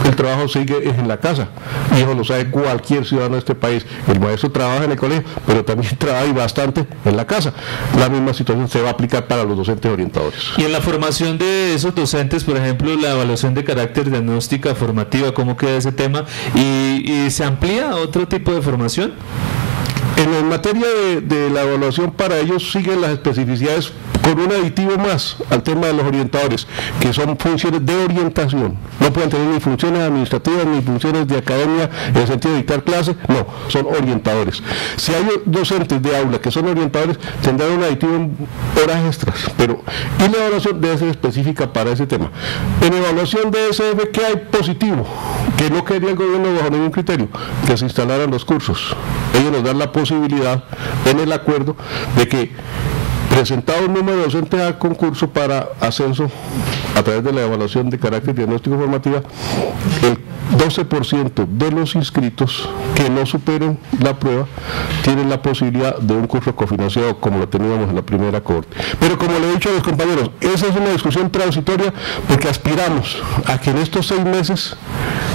el trabajo sigue en la casa, y eso lo sabe cualquier ciudadano de este país. El maestro trabaja en el colegio, pero también trabaja y bastante en la casa. La misma situación se va a aplicar para los docentes orientadores. Y en la formación de esos docentes, por ejemplo, la evaluación de carácter diagnóstica formativa, ¿cómo queda ese tema? ¿Y se amplía a otro tipo de formación? En materia de la evaluación, para ellos siguen las especificidades con un aditivo más al tema de los orientadores, que son funciones de orientación. No pueden tener ni funciones administrativas ni funciones de academia en el sentido de dictar clases, no, son orientadores. Si hay docentes de aula que son orientadores, tendrán un aditivo en horas extras, pero y la evaluación debe ser específica para ese tema. En evaluación de SF, ¿qué hay positivo? Que no quería el gobierno bajo ningún criterio, que se instalaran los cursos. Ellos nos dan la posibilidad en el acuerdo de que presentado un número de docentes al concurso para ascenso a través de la evaluación de carácter diagnóstico formativa, el 12% de los inscritos que no superen la prueba tienen la posibilidad de un curso cofinanciado como lo teníamos en la primera cohorte. Pero como le he dicho a los compañeros, esa es una discusión transitoria porque aspiramos a que en estos 6 meses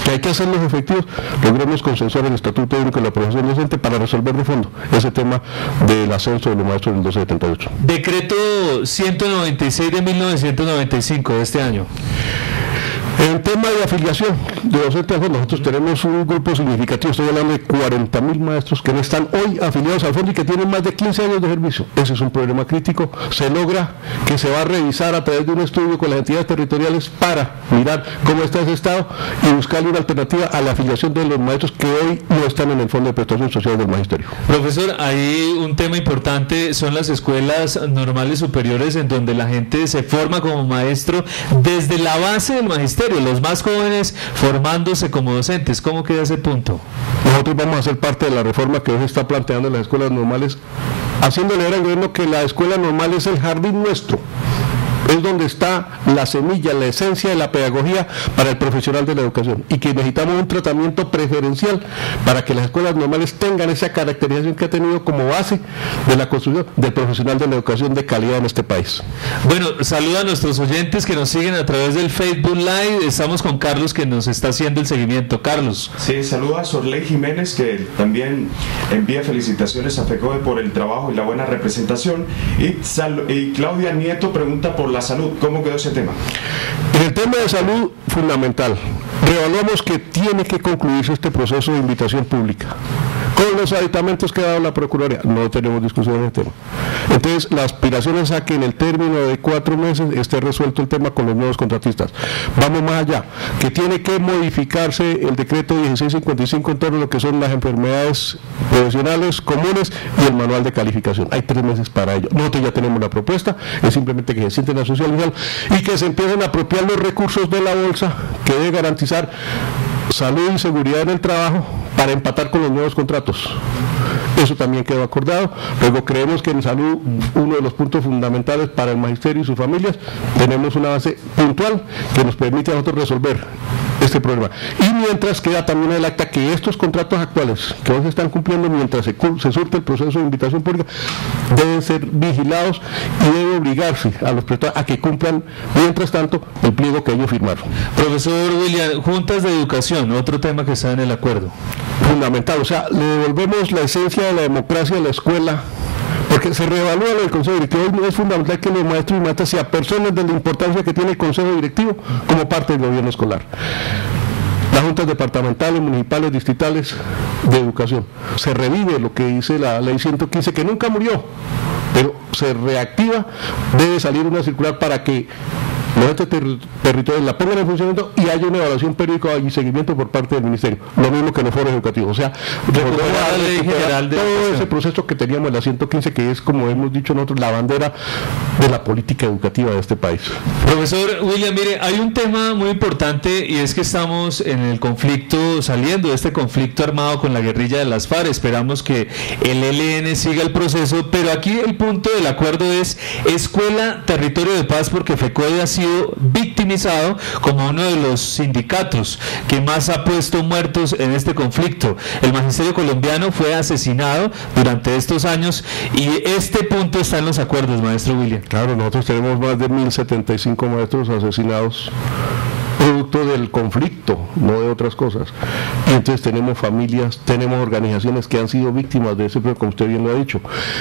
que hay que hacerlos efectivos, logremos consensuar el Estatuto Único de la Profesión Docente para resolver de fondo ese tema del ascenso de los maestros en el 1278. Decreto 196 de 1995 de este año. En tema de afiliación de docentes al fondo, nosotros tenemos un grupo significativo, estoy hablando de 40.000 maestros que no están hoy afiliados al fondo y que tienen más de 15 años de servicio. Ese es un problema crítico. Se logra que se va a revisar a través de un estudio con las entidades territoriales para mirar cómo está ese estado y buscarle una alternativa a la afiliación de los maestros que hoy no están en el Fondo de Prestación Social del Magisterio. Profesor, ahí un tema importante son las escuelas normales superiores en donde la gente se forma como maestro desde la base del magisterio, los más jóvenes formándose como docentes. ¿Cómo queda ese punto? Nosotros vamos a ser parte de la reforma que hoy se está planteando en las escuelas normales, haciéndole ver al gobierno que la escuela normal es el jardín nuestro. Es donde está la semilla, la esencia de la pedagogía para el profesional de la educación y que necesitamos un tratamiento preferencial para que las escuelas normales tengan esa caracterización que ha tenido como base de la construcción del profesional de la educación de calidad en este país. Bueno, saluda a nuestros oyentes que nos siguen a través del Facebook Live. Estamos con Carlos que nos está haciendo el seguimiento. Carlos. Sí, saluda a Sorley Jiménez que también envía felicitaciones a FECODE por el trabajo y la buena representación y Claudia Nieto pregunta por la salud. ¿Cómo quedó ese tema? En el tema de salud, fundamental. Reevaluamos que tiene que concluirse este proceso de invitación pública. Con los aditamentos que ha dado la Procuraduría, no tenemos discusión en el tema. Entonces, la aspiración es a que en el término de 4 meses esté resuelto el tema con los nuevos contratistas. Vamos más allá, que tiene que modificarse el decreto 1655 en torno a lo que son las enfermedades profesionales comunes y el manual de calificación. Hay 3 meses para ello. Nosotros ya tenemos la propuesta, es simplemente que se sienten a socializar y que se empiecen a apropiar los recursos de la bolsa que debe garantizar salud y seguridad en el trabajo para empatar con los nuevos contratos. Eso también quedó acordado. Luego creemos que en salud, uno de los puntos fundamentales para el magisterio y sus familias, tenemos una base puntual que nos permite a nosotros resolver este problema. Y mientras queda también el acta que estos contratos actuales que hoy se están cumpliendo mientras se surte el proceso de invitación pública deben ser vigilados y debe obligarse a los prestadores a que cumplan mientras tanto el pliego que ellos firmaron. Profesor William, juntas de educación, otro tema que está en el acuerdo. Fundamental, o sea, le devolvemos la esencia de la democracia a la escuela, porque se reevalúa lo del Consejo Directivo. Hoy es fundamental que los maestros y maestras se apersonen de la importancia que tiene el Consejo Directivo como parte del gobierno escolar. Las juntas departamentales, municipales, distritales de educación. Se revive lo que dice la ley 115, que nunca murió, pero se reactiva. Debe salir una circular para que los territorios la pongan en funcionamiento y haya una evaluación periódica y seguimiento por parte del Ministerio, lo mismo que en los foros educativos. O sea, recuperar la ley general de todo ese proceso que teníamos en la 115, que es, como hemos dicho nosotros, la bandera de la política educativa de este país. Profesor William, mire, hay un tema muy importante y es que estamos en el conflicto, saliendo de este conflicto armado con la guerrilla de las FARC. Esperamos que el ELN siga el proceso, pero aquí el punto del acuerdo es escuela, territorio de paz, porque FECODE ha sido victimizado como uno de los sindicatos que más ha puesto muertos en este conflicto. El magisterio colombiano fue asesinado durante estos años y este punto está en los acuerdos, maestro William. Claro, nosotros tenemos más de 1075 maestros asesinados producto del conflicto, no de otras cosas. Y entonces tenemos familias, tenemos organizaciones que han sido víctimas de ese, como usted bien lo ha dicho.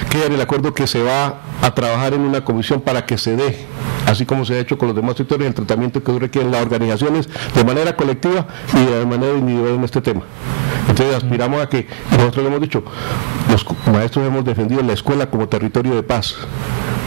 Queda en el acuerdo que se va a trabajar en una comisión para que se dé, así como se ha hecho con los demás sectores, el tratamiento que requieren las organizaciones de manera colectiva y de manera individual en este tema. Entonces aspiramos a que, nosotros lo hemos dicho, los maestros hemos defendido la escuela como territorio de paz,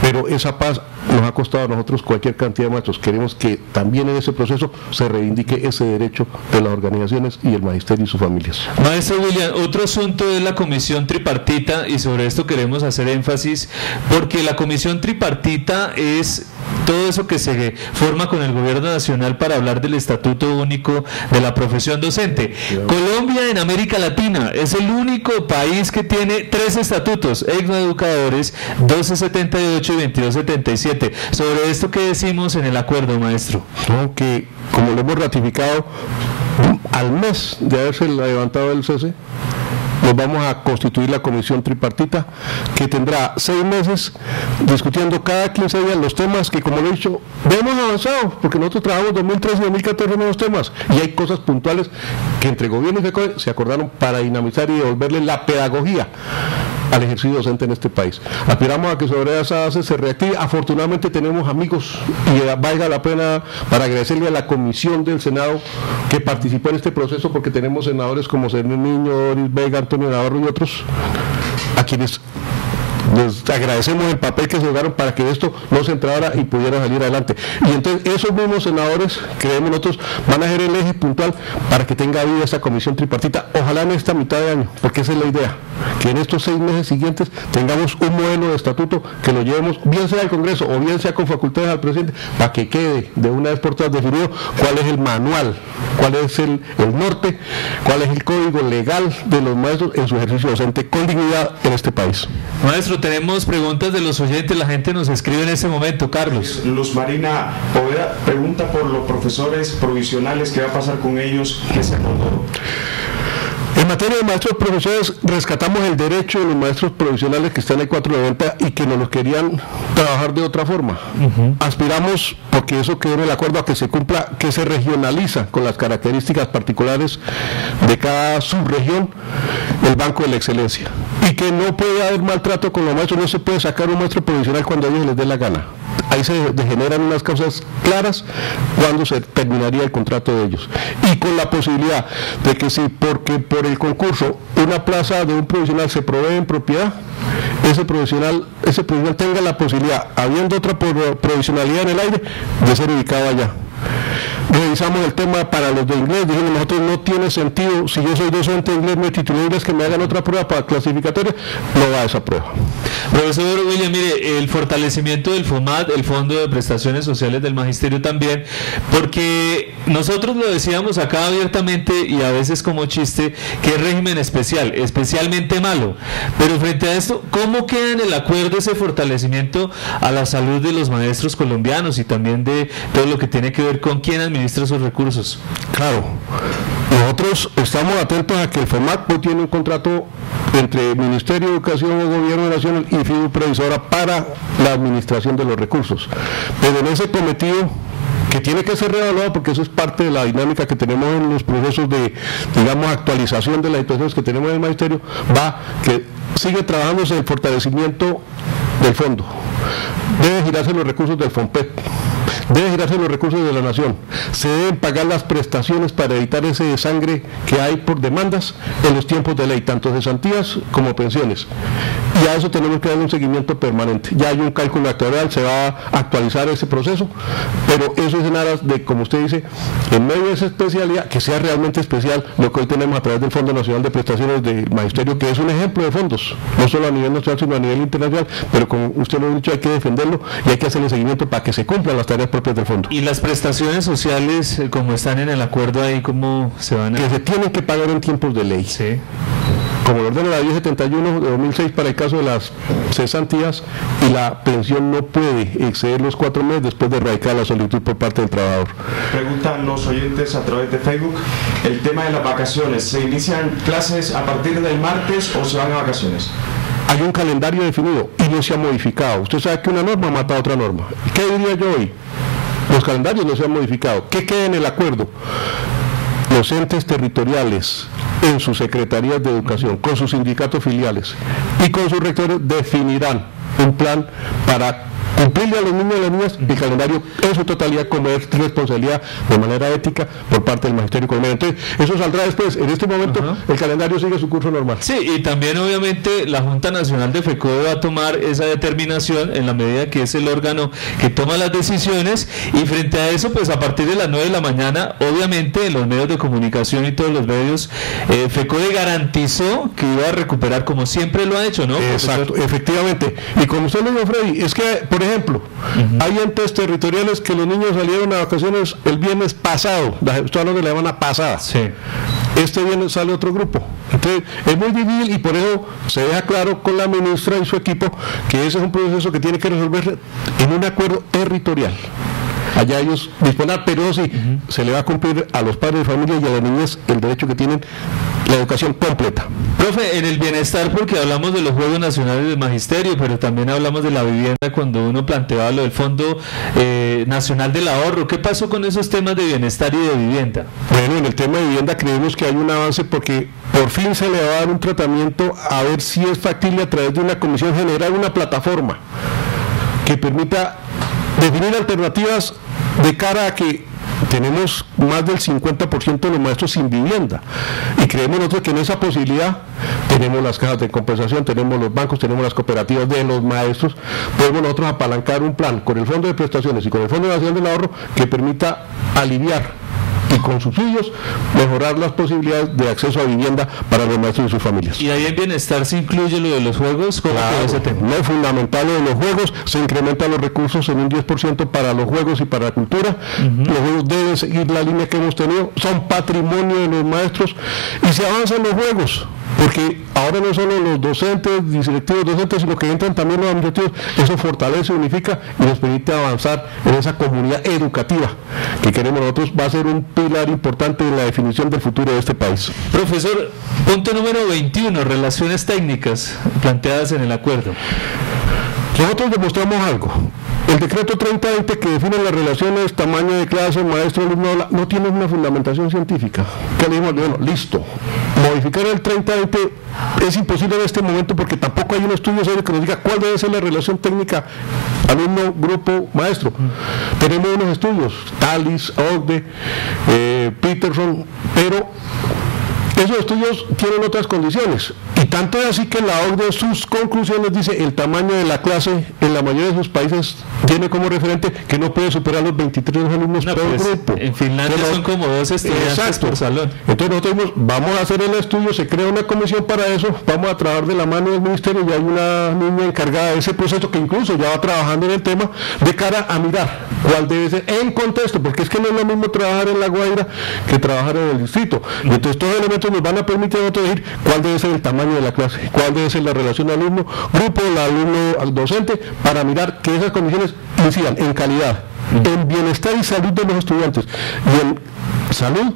pero esa paz nos ha costado a nosotros cualquier cantidad de maestros. Queremos que también en ese proceso se reivindique ese derecho de las organizaciones y el magisterio y sus familias. Maestro William, otro asunto es la comisión tripartita y sobre esto queremos hacer énfasis porque la comisión tripartita es todo eso que se forma con el gobierno nacional para hablar del Estatuto Único de la Profesión Docente. Colombia en América Latina es el único país que tiene 3 estatutos, educadores, 1278 y 2277. Sobre esto, ¿qué decimos en el acuerdo, maestro? No, que como lo hemos ratificado al mes de haberse levantado el cese, nos vamos a constituir la comisión tripartita que tendrá 6 meses discutiendo cada 15 días los temas que, como lo he dicho, hemos avanzado, porque nosotros trabajamos 2013 y 2014 en los temas, y hay cosas puntuales que entre gobierno y FECODE se acordaron para dinamizar y devolverle la pedagogía al ejercicio docente en este país. Aspiramos a que sobre esa base se reactive. Afortunadamente tenemos amigos, y valga la pena para agradecerle a la comisión del Senado que participó en este proceso, porque tenemos senadores como Sergio Niño, Doris Vega, Antonio Navarro y otros, a quienes les agradecemos el papel que se jugaron para que esto no se entrara y pudiera salir adelante. Y entonces esos mismos senadores, creemos nosotros, van a ser el eje puntual para que tenga vida esta comisión tripartita, ojalá en esta mitad de año, porque esa es la idea, que en estos 6 meses siguientes tengamos un modelo de estatuto que lo llevemos, bien sea al Congreso o bien sea con facultades al presidente, para que quede de una vez por todas definido cuál es el manual, cuál es el norte, cuál es el código legal de los maestros en su ejercicio docente con dignidad en este país. Maestro, tenemos preguntas de los oyentes, la gente nos escribe en este momento. Carlos. Luz Marina Poveda pregunta por los profesores provisionales, ¿qué va a pasar con ellos? ¿Qué se acordó? En materia de maestros profesores, rescatamos el derecho de los maestros provisionales que están en el 490 y que no los querían trabajar de otra forma. Aspiramos, porque eso quedó en el acuerdo, a que se cumpla, que se regionaliza con las características particulares de cada subregión el Banco de la Excelencia. Y que no puede haber maltrato con los maestros, no se puede sacar un maestro provisional cuando a ellos les dé la gana. Ahí se generan unas causas claras cuando se terminaría el contrato de ellos. Y con la posibilidad de que si, porque por el concurso, una plaza de un provisional se provee en propiedad, ese provisional tenga la posibilidad, habiendo otra provisionalidad en el aire, de ser ubicado allá. Revisamos el tema para los de inglés, dijimos nosotros no tiene sentido, si yo soy docente de inglés, me titulé inglés, que me hagan otra prueba para clasificatoria, no va a esa prueba. Profesor William, mire, el fortalecimiento del FOMAT, el Fondo de Prestaciones Sociales del Magisterio también, porque nosotros lo decíamos acá abiertamente y a veces como chiste, que es régimen especial, especialmente malo, pero frente a esto, ¿cómo queda en el acuerdo ese fortalecimiento a la salud de los maestros colombianos y también de todo lo que tiene que ver con quién administra esos recursos? Claro, nosotros estamos atentos a que el FOMAT tiene un contrato entre Ministerio de Educación o Gobierno Nacional y FIDU Previsora para la administración de los recursos, pero en ese cometido, que tiene que ser reevaluado, porque eso es parte de la dinámica que tenemos en los procesos de, digamos, actualización de las situaciones que tenemos en el Magisterio, que sigue trabajándose el fortalecimiento del fondo. Deben girarse los recursos del FOMPET, deben girarse los recursos de la Nación, se deben pagar las prestaciones para evitar ese desangre que hay por demandas en los tiempos de ley, tanto cesantías como pensiones, y a eso tenemos que dar un seguimiento permanente. Ya hay un cálculo actuarial, se va a actualizar ese proceso, pero eso es en aras de, como usted dice, en medio de esa especialidad, que sea realmente especial lo que hoy tenemos a través del Fondo Nacional de Prestaciones del Magisterio, que es un ejemplo de fondos, no solo a nivel nacional sino a nivel internacional, pero como usted lo ha dicho, hay que defenderlo y hay que hacerle seguimiento para que se cumplan las tareas propias del fondo. ¿Y las prestaciones sociales, como están en el acuerdo ahí, cómo se van a...? Que se tienen que pagar en tiempos de ley. Sí. Como lo ordena la 1071 de 2006 para el caso de las cesantías, y la pensión no puede exceder los 4 meses después de radicar la solicitud por parte del trabajador. Preguntan los oyentes a través de Facebook el tema de las vacaciones. ¿Se inician clases a partir del martes o se van a vacaciones? Hay un calendario definido y no se ha modificado. Usted sabe que una norma mata a otra norma. ¿Qué diría yo hoy? Los calendarios no se han modificado. ¿Qué queda en el acuerdo? Los entes territoriales en sus secretarías de educación, con sus sindicatos filiales y con sus rectores definirán un plan para cumplirle a los niños y a las niñas el calendario en su totalidad, como es responsabilidad de manera ética por parte del Magisterio Colombiano. Entonces, eso saldrá después. En este momento, el calendario sigue su curso normal. Sí, y también obviamente la Junta Nacional de FECODE va a tomar esa determinación en la medida que es el órgano que toma las decisiones, y frente a eso, pues a partir de las 9 de la mañana, obviamente en los medios de comunicación y todos los medios, FECODE garantizó que iba a recuperar como siempre lo ha hecho, ¿no? Exacto, efectivamente. Y como usted lo dijo, Freddy, es que, por ejemplo, ejemplo, hay entes territoriales que los niños salieron a vacaciones el viernes pasado, estoy hablando de la semana pasada. Sí. Este viernes sale otro grupo. Entonces, es muy difícil y por eso se deja claro con la ministra y su equipo que ese es un proceso que tiene que resolverse en un acuerdo territorial. Allá ellos disponer, pero sí, se le va a cumplir a los padres de familia y a las niñas el derecho que tienen la educación completa. Profe, en el bienestar, porque hablamos de los Juegos Nacionales del Magisterio, pero también hablamos de la vivienda cuando uno planteaba lo del Fondo Nacional del Ahorro. ¿Qué pasó con esos temas de bienestar y de vivienda? Bueno, en el tema de vivienda creemos que hay un avance porque por fin se le va a dar un tratamiento a ver si es factible a través de una comisión general, una plataforma que permita definir alternativas de cara a que tenemos más del 50% de los maestros sin vivienda y creemos nosotros que en esa posibilidad tenemos las cajas de compensación, tenemos los bancos, tenemos las cooperativas de los maestros, podemos nosotros apalancar un plan con el Fondo de Prestaciones y con el Fondo Nacional del Ahorro que permita aliviar y con subsidios mejorar las posibilidades de acceso a vivienda para los maestros y sus familias. ¿Y ahí en bienestar se incluye lo de los juegos? ¿Cómo queda ese tema? No es fundamental lo de los juegos, se incrementan los recursos en un 10% para los juegos y para la cultura. Los juegos deben seguir la línea que hemos tenido, son patrimonio de los maestros y se avanzan los juegos. Porque ahora no solo los docentes y directivos docentes, sino que entran también los administrativos, eso fortalece, unifica y nos permite avanzar en esa comunidad educativa que queremos nosotros, va a ser un pilar importante en la definición del futuro de este país. Profesor, punto número 21, relaciones técnicas planteadas en el acuerdo. Nosotros demostramos algo. El decreto 3020 que define las relaciones, tamaño de clase, maestro, alumno, no tiene una fundamentación científica. ¿Qué le dijimos? Bueno, listo. Modificar el 3020 es imposible en este momento porque tampoco hay un estudio serio que nos diga cuál debe ser la relación técnica alumno, grupo, maestro. Tenemos unos estudios, Talis, Ogde, Peterson, pero esos estudios tienen otras condiciones y tanto es así que la OCDE sus conclusiones dice el tamaño de la clase en la mayoría de sus países tiene como referente que no puede superar los 23 alumnos por grupo. En Finlandia son como 2 estudiantes por salón. Entonces nosotros dijimos, vamos a hacer el estudio, se crea una comisión para eso, vamos a trabajar de la mano del ministerio y hay una niña encargada de ese proceso que incluso ya va trabajando en el tema de cara a mirar cuál debe ser en contexto, porque es que no es lo mismo trabajar en La Guaira que trabajar en el distrito. Y entonces todos los elementos nos van a permitir a nosotros decir cuál debe ser el tamaño de la clase, cuál debe ser la relación alumno-grupo, el alumno-docente, para mirar que esas condiciones incidan en calidad, en bienestar y salud de los estudiantes y en salud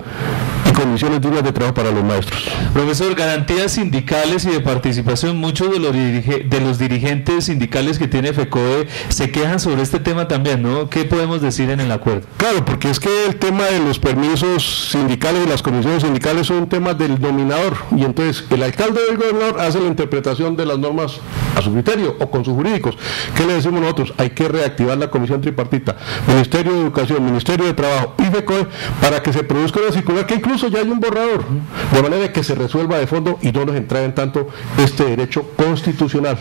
y condiciones dignas de trabajo para los maestros. Profesor, garantías sindicales y de participación, muchos de los dirigentes sindicales que tiene FECODE se quejan sobre este tema también, ¿no? ¿Qué podemos decir en el acuerdo? Claro, porque es que el tema de los permisos sindicales y las comisiones sindicales son un tema del dominador y entonces el alcalde del gobernador hace la interpretación de las normas a su criterio o con sus jurídicos. ¿Qué le decimos nosotros? Hay que reactivar la comisión tripartita, Ministerio de Educación, Ministerio de Trabajo y FECODE para que se produzca una circular que incluso ya hay un borrador, de manera que se resuelva de fondo y no nos entrae en tanto este derecho constitucional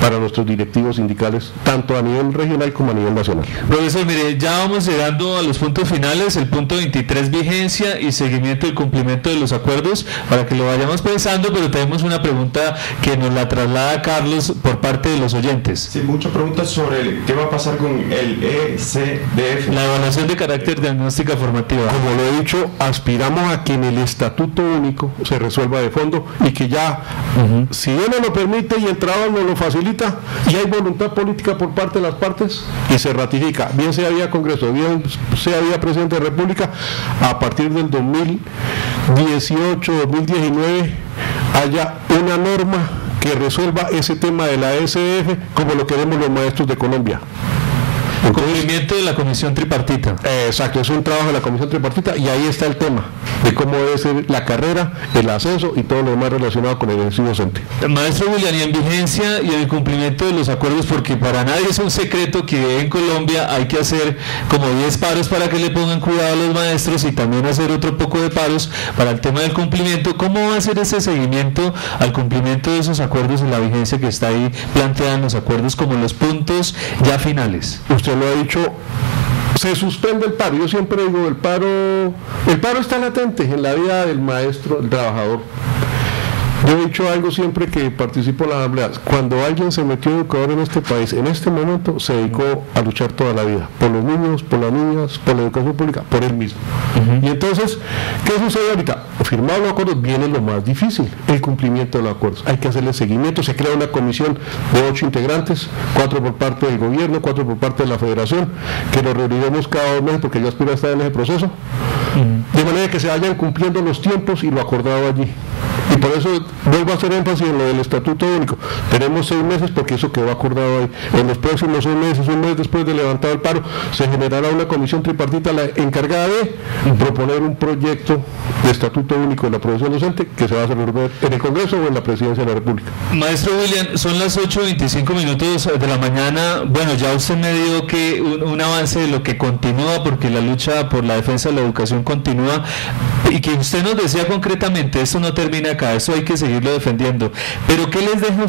para nuestros directivos sindicales, tanto a nivel regional como a nivel nacional. Profesor, mire, ya vamos llegando a los puntos finales, el punto 23, vigencia y seguimiento y cumplimiento de los acuerdos, para que lo vayamos pensando, pero tenemos una pregunta que nos la traslada Carlos por parte de los oyentes. Sí, muchas preguntas sobre qué va a pasar con el ECDF. La evaluación de carácter diagnóstica formativa. Como lo he dicho, aspiramos a que en el estatuto único se resuelva de fondo y que ya, si Dios nos lo permite y el trabajo nos lo facilita, y hay voluntad política por parte de las partes y se ratifica, bien sea vía Congreso, bien sea vía Presidente de la República, a partir del 2018-2019 haya una norma que resuelva ese tema de la ECDF como lo queremos los maestros de Colombia. Cumplimiento de la comisión tripartita. Exacto, es un trabajo de la comisión tripartita y ahí está el tema de cómo debe ser la carrera, el ascenso y todo lo demás relacionado con el ejercicio docente. Maestro William, y en vigencia y en el cumplimiento de los acuerdos, porque para nadie es un secreto que en Colombia hay que hacer como 10 paros para que le pongan cuidado a los maestros y también hacer otro poco de paros para el tema del cumplimiento. ¿Cómo va a ser ese seguimiento al cumplimiento de esos acuerdos en la vigencia que está ahí planteada en los acuerdos como los puntos ya finales? Usted lo ha dicho, se suspende el paro. Yo siempre digo, el paro está latente en la vida del maestro, el trabajador. Yo he dicho algo siempre que participo en las asambleas. Cuando alguien se metió educador en este país, en este momento se dedicó a luchar toda la vida, por los niños, por las niñas, por la educación pública, por él mismo. Y entonces, ¿qué sucede ahorita? Firmar los acuerdos viene lo más difícil, el cumplimiento de los acuerdos. Hay que hacerle seguimiento, se crea una comisión de 8 integrantes, 4 por parte del gobierno, 4 por parte de la federación, que nos reuniremos cada 2 meses porque yo aspiro a estar en ese proceso, de manera que se vayan cumpliendo los tiempos y lo acordado allí. Y por eso vuelvo a hacer énfasis en lo del Estatuto Único. Tenemos 6 meses porque eso quedó acordado ahí. En los próximos 6 meses, un mes después de levantado el paro, se generará una comisión tripartita encargada de proponer un proyecto de Estatuto Único de la profesión docente que se va a resolver en el Congreso o en la Presidencia de la República. Maestro William, son las 8:25 de la mañana. Bueno, ya usted me dio que un avance de lo que continúa, porque la lucha por la defensa de la educación continúa, y que usted nos decía concretamente, esto no termina acá, eso hay que seguirlo defendiendo. Pero ¿qué les deja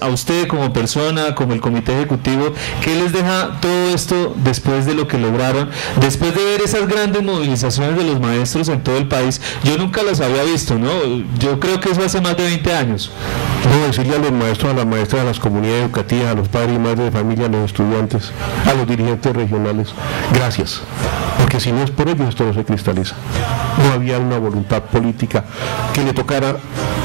a usted como persona, como el comité ejecutivo, qué les deja todo esto después de lo que lograron, después de ver esas grandes movilizaciones de los maestros en todo el país? Yo nunca las había visto, ¿no? Yo creo que eso hace más de 20 años. No, decirle a los maestros, a las maestras, a las comunidades educativas, a los padres y madres de familia, a los estudiantes, a los dirigentes regionales, gracias, porque si no es por ellos esto no se cristaliza. No había una voluntad política que le tocara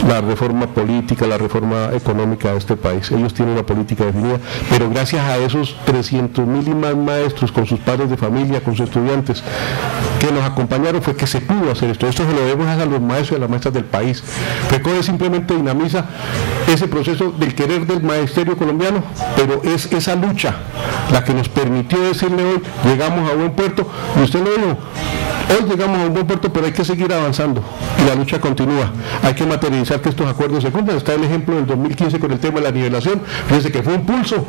la reforma política, la reforma económica de este país. Ellos tienen una política definida, pero gracias a esos 300.000 y más maestros con sus padres de familia, con sus estudiantes que nos acompañaron, fue que se pudo hacer esto. Esto se lo debemos a los maestros y a las maestras del país. FECODE simplemente dinamiza ese proceso del querer del magisterio colombiano, pero es esa lucha la que nos permitió decirle hoy, llegamos a buen puerto, y usted lo dijo, hoy llegamos a un buen puerto, pero hay que seguir avanzando y la lucha continúa. Hay que materializar que estos acuerdos se cumplan. Está el ejemplo del 2015 con el tema de la nivelación. Fíjense que fue un pulso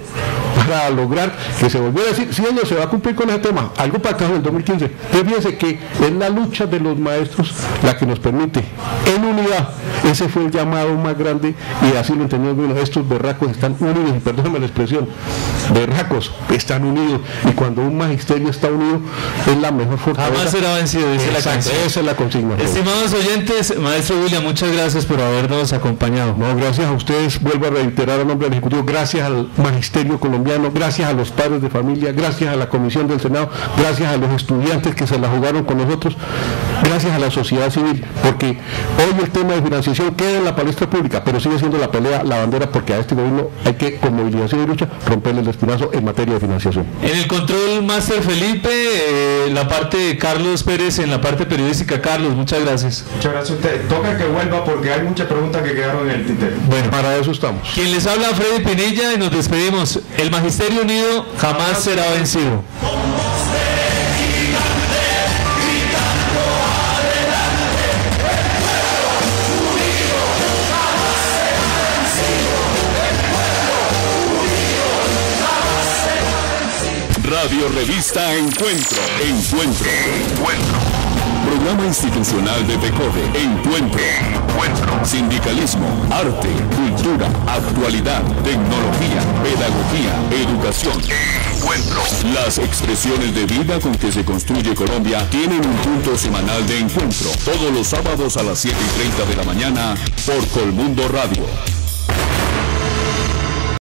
para lograr que se volviera a decir, sí, señor, se va a cumplir con ese tema. Algo para acá en el 2015. Pero fíjense que es la lucha de los maestros la que nos permite, en unidad, ese fue el llamado más grande, y así lo entendemos. Bueno, estos berracos están unidos, y perdónenme la expresión, berracos están unidos, y cuando un magisterio está unido es la mejor fortaleza. Jamás será vencido, dice la canción. Esa es la consigna. Estimados oyentes, maestro William, muchas gracias por habernos acompañado. No, gracias a ustedes, vuelvo a reiterar a nombre del Ejecutivo, gracias al magisterio colombiano, gracias a los padres de familia, gracias a la Comisión del Senado, gracias a los estudiantes que se la jugaron con nosotros, gracias a la sociedad civil, porque hoy el tema de financiación queda en la palestra pública, pero sigue siendo la pelea, la bandera, porque a este gobierno hay que, con movilización y lucha, romperle el espinazo en materia de financiación. En el control, Máster Felipe, la parte de Carlos Pérez en la parte periodística. Carlos, muchas gracias. Muchas gracias a usted. Toca que vuelva porque hay muchas preguntas que quedaron en el tintero. Bueno, para eso estamos. Quien les habla, Freddy Pinilla, y nos despedimos. El Magisterio Unido jamás será vencido. Radio Revista Encuentro. Programa institucional de FECODE. Encuentro. Sindicalismo, arte, cultura, actualidad, tecnología, pedagogía, educación. Las expresiones de vida con que se construye Colombia tienen un punto semanal de encuentro. Todos los sábados a las 7:30 de la mañana por Colmundo Radio.